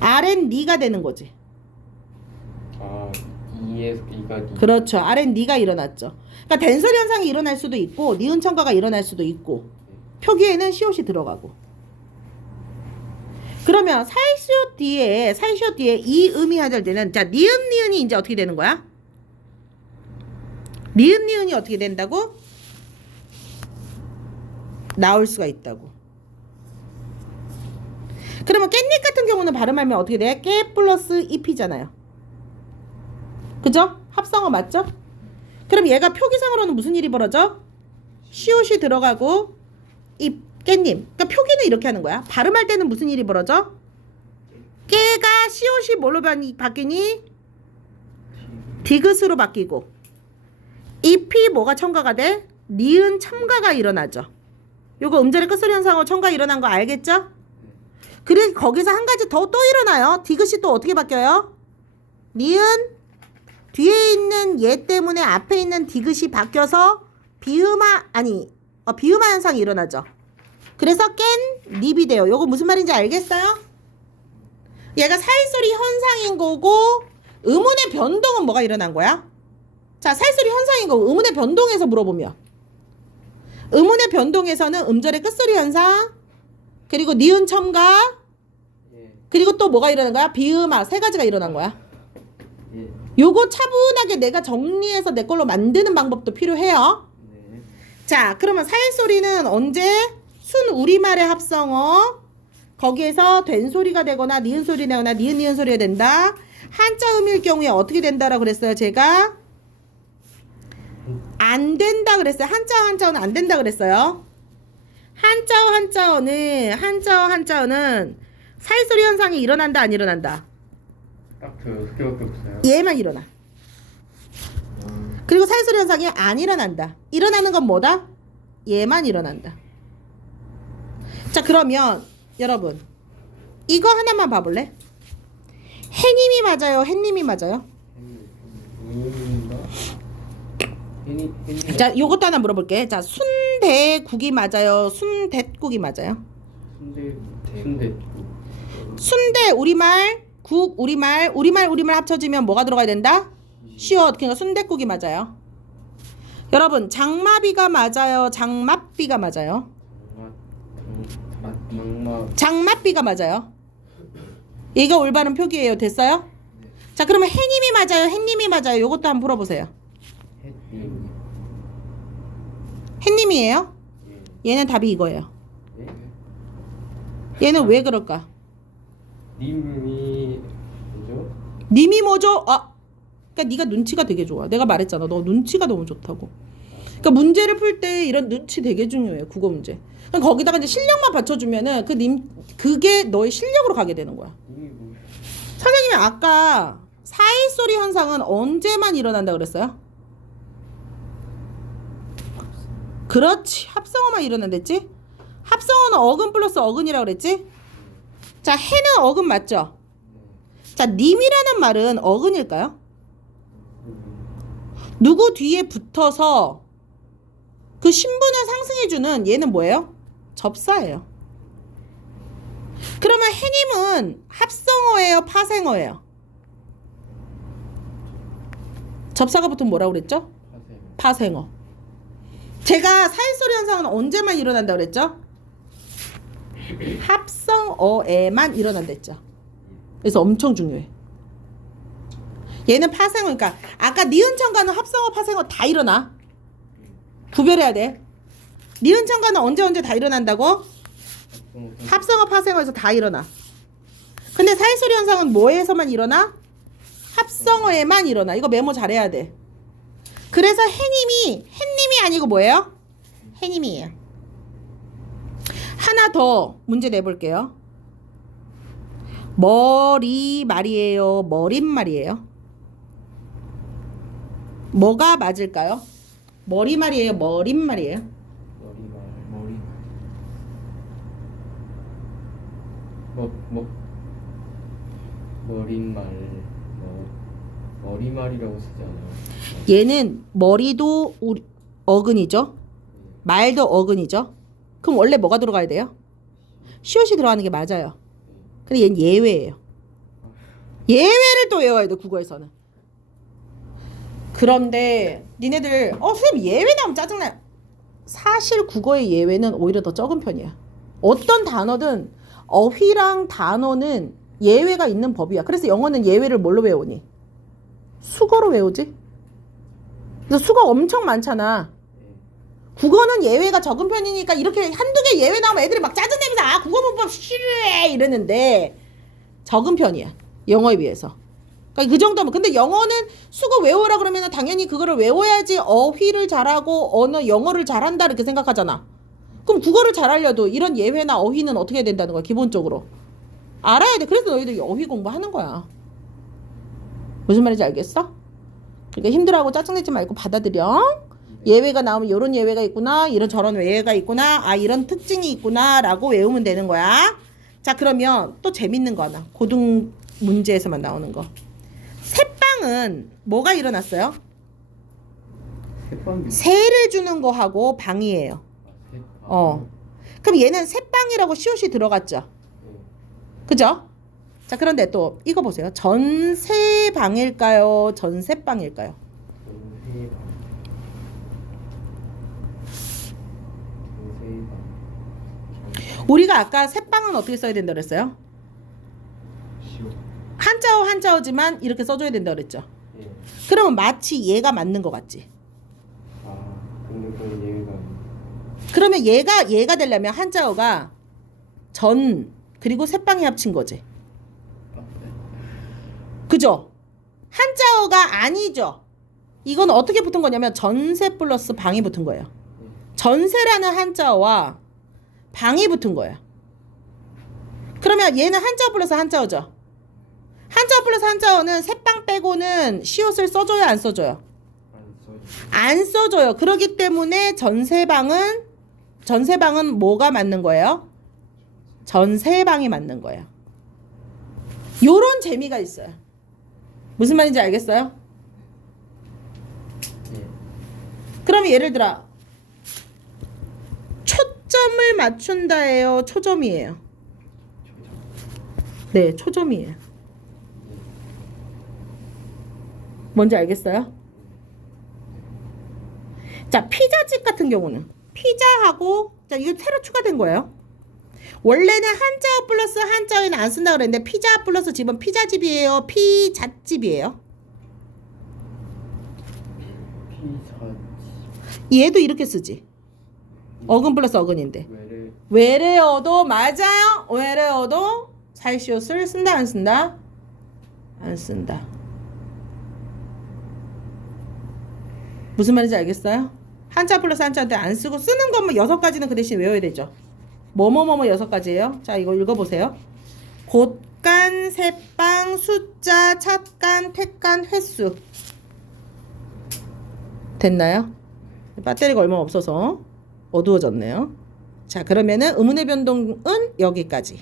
아랫 니가 되는 거지. 아, 이에서 이가 니. 그렇죠. 아랫 니가 일어났죠. 그러니까 된소리 현상이 일어날 수도 있고 니은 첨가가 일어날 수도 있고 표기에는 시옷이 들어가고. 그러면 사이시옷 뒤에 이 음이 하될 때는 자 니은 니은이 이제 어떻게 되는 거야? 니은 니은이 어떻게 된다고? 나올 수가 있다고. 그러면 깻잎 같은 경우는 발음하면 어떻게 돼? 깨 플러스 잎이잖아요. 그죠? 합성어 맞죠? 그럼 얘가 표기상으로는 무슨 일이 벌어져? 시옷이 들어가고 잎, 깻잎. 그러니까 표기는 이렇게 하는 거야. 발음할 때는 무슨 일이 벌어져? 깨가 시옷이 뭘로 바뀌니? 디귿으로 바뀌고 잎이 뭐가 첨가가 돼? 니은 첨가가 일어나죠. 요거 음절의 끝소리 현상으로 첨가 일어난 거 알겠죠? 그리고 거기서 한 가지 더 또 일어나요. 디귿이 또 어떻게 바뀌어요? 니은 뒤에 있는 얘 때문에 앞에 있는 디귿이 바뀌어서 비음화 현상이 일어나죠. 그래서 깬 립이 돼요. 요거 무슨 말인지 알겠어요? 얘가 사이소리 현상인 거고 음운의 변동은 뭐가 일어난 거야? 자, 사이소리 현상인 거고 음운의 변동에서 물어보면 음운의 변동에서는 음절의 끝소리 현상 그리고 니은 첨가 예. 그리고 또 뭐가 일어난 거야? 비음화 세 가지가 일어난 거야. 예. 요거 차분하게 내가 정리해서 내 걸로 만드는 방법도 필요해요. 네. 자, 그러면 사이소리는 언제? 순 우리말의 합성어 거기에서 된 소리가 되거나 니은 소리 내거나 니은 소리가 된다. 한자 음일 경우에 어떻게 된다라고 그랬어요 제가? 안 된다 그랬어요. 한자어는 안 된다 그랬어요. 한자어는 사이소리 현상이 일어난다 안 일어난다? 딱 저 6개밖에 없어요. 얘만 일어나. 그리고 사이소리 현상이 안 일어난다. 일어나는 건 뭐다? 얘만 일어난다. 자, 그러면 여러분 이거 하나만 봐볼래? 해님이 맞아요? 햇님이 맞아요? 자, 요것도 하나 물어볼게. 자, 순대국이 맞아요? 순댓국이 맞아요? 순대 우리말, 국 우리말, 우리말 합쳐지면 뭐가 들어가야 된다? 쉬워. 그러니까 순댓국이 맞아요. 여러분, 장마비가 맞아요? 장맛비가 맞아요? 장맛비가 맞아요. 얘가 올바른 표기예요. 됐어요? 자, 그러면 해님이 맞아요? 햇님이 맞아요? 요것도 한번 풀어보세요. 햇님이에요? 얘는 답이 이거예요. 얘는 왜 그럴까? 님이 뭐죠? 님이 뭐죠? 아, 그러니까 네가 눈치가 되게 좋아. 내가 말했잖아. 너 눈치가 너무 좋다고. 그러니까 문제를 풀 때 이런 눈치 되게 중요해. 국어 문제. 그럼 거기다가 이제 실력만 받쳐주면은 그게 너의 실력으로 가게 되는 거야. 님이 뭐? 선생님이 아까 사이소리 현상은 언제만 일어난다 그랬어요? 그렇지. 합성어만 일어난댔지? 합성어는 어근 플러스 어근이라고 그랬지? 자, 해는 어근 맞죠? 자, 님이라는 말은 어근일까요? 누구 뒤에 붙어서 그 신분을 상승해주는 얘는 뭐예요? 접사예요. 그러면 해님은 합성어예요? 파생어예요? 접사가 붙으면 뭐라고 그랬죠? 파생어. 제가 사이소리 현상은 언제만 일어난다고 그랬죠? 합성어에만 일어난댔죠. 그래서 엄청 중요해. 얘는 파생어. 그러니까 아까 니은천가는 합성어 파생어 다 일어나. 구별해야 돼. 니은천가는 언제 다 일어난다고? 합성어 파생어에서 다 일어나. 근데 사이소리 현상은 뭐에서만 일어나? 합성어에만 일어나. 이거 메모 잘해야 돼. 그래서 햇님이 아니고 뭐예요? 해님이에요. 하나 더 문제 내볼게요. 머리말이에요? 머릿말이에요? 뭐가 맞을까요? 머리말이에요? 머릿말이에요? 머리말이라고 쓰지 않아요? 얘는 머리도 어근이죠? 말도 어근이죠? 그럼 원래 뭐가 들어가야 돼요? 시옷이 들어가는 게 맞아요. 근데 얘는 예외예요. 예외를 또 외워야 돼, 국어에서는. 그런데 니네들 선생님 예외 나오면 짜증나. 사실 국어의 예외는 오히려 더 적은 편이야. 어떤 단어든 어휘랑 단어는 예외가 있는 법이야. 그래서 영어는 예외를 뭘로 외우니? 수거로 외우지? 그래서 수거 엄청 많잖아. 국어는 예외가 적은 편이니까 이렇게 한두 개 예외 나오면 애들이 막 짜증내면서 국어 문법 싫어해 이러는데 적은 편이야. 영어에 비해서. 그러니까 그 정도면. 근데 영어는 수거 외우라 그러면 당연히 그거를 외워야지 어휘를 잘하고 영어를 잘한다 이렇게 생각하잖아. 그럼 국어를 잘하려도 이런 예외나 어휘는 어떻게 해야 된다는 거야, 기본적으로. 알아야 돼. 그래서 너희들이 어휘 공부하는 거야. 무슨 말인지 알겠어? 그러니까 힘들어하고 짜증내지 말고 받아들여. 예외가 나오면 이런 예외가 있구나, 이런 저런 예외가 있구나, 이런 특징이 있구나 라고 외우면 되는 거야. 자, 그러면 또 재밌는 거 하나. 고등 문제에서만 나오는 거. 새빵은 뭐가 일어났어요? 새를 주는 거하고 방이에요. 그럼 얘는 새빵이라고 시옷이 들어갔죠? 그죠? 자, 그런데 또 이거 보세요. 전새방일까요? 전새빵일까요? 우리가 아까 새빵은 어떻게 써야 된다 그랬어요? 한자어지만 이렇게 써줘야 된다 그랬죠? 그러면 마치 얘가 맞는 것 같지? 근데 그건 얘가 그러면 얘가 되려면 한자어가 전 그리고 새빵이 합친 거지. 그죠? 한자어가 아니죠? 이건 어떻게 붙은 거냐면 전세 플러스 방이 붙은 거예요. 전세라는 한자어와 방이 붙은 거예요. 그러면 얘는 한자어 플러스 한자어죠. 한자어 플러스 한자어는 새빵 빼고는 시옷을 써줘요, 안 써줘요? 안 써져. 안 써줘요. 그렇기 때문에 전세방은 뭐가 맞는 거예요? 전세방이 맞는 거예요. 요런 재미가 있어요. 무슨 말인지 알겠어요? 예. 그럼 예를 들어 초점을 맞춘다예요, 초점이에요? 네, 초점이에요. 뭔지 알겠어요? 자, 피자집 같은 경우는 피자하고, 자, 이거 새로 추가된 거예요. 원래는 한자어 플러스 한자어에는 안 쓴다고 그랬는데 피자 플러스 집은 피자집이에요, 피잣집이에요? 피자. 얘도 이렇게 쓰지. 어근 플러스 어근인데. 외래. 외래어도 맞아요. 외래어도 살시옷을 쓴다, 안 쓴다? 안 쓴다. 무슨 말인지 알겠어요? 한자 플러스 한자인데 안 쓰고 쓰는 것만 6가지는 그 대신 외워야 되죠. 뭐뭐뭐뭐 6가지예요. 자, 이거 읽어보세요. 곳간, 새빵, 숫자, 찻간, 퇴간, 횟수. 됐나요? 배터리가 얼마 없어서 어두워졌네요. 자, 그러면은 의문의 변동은 여기까지.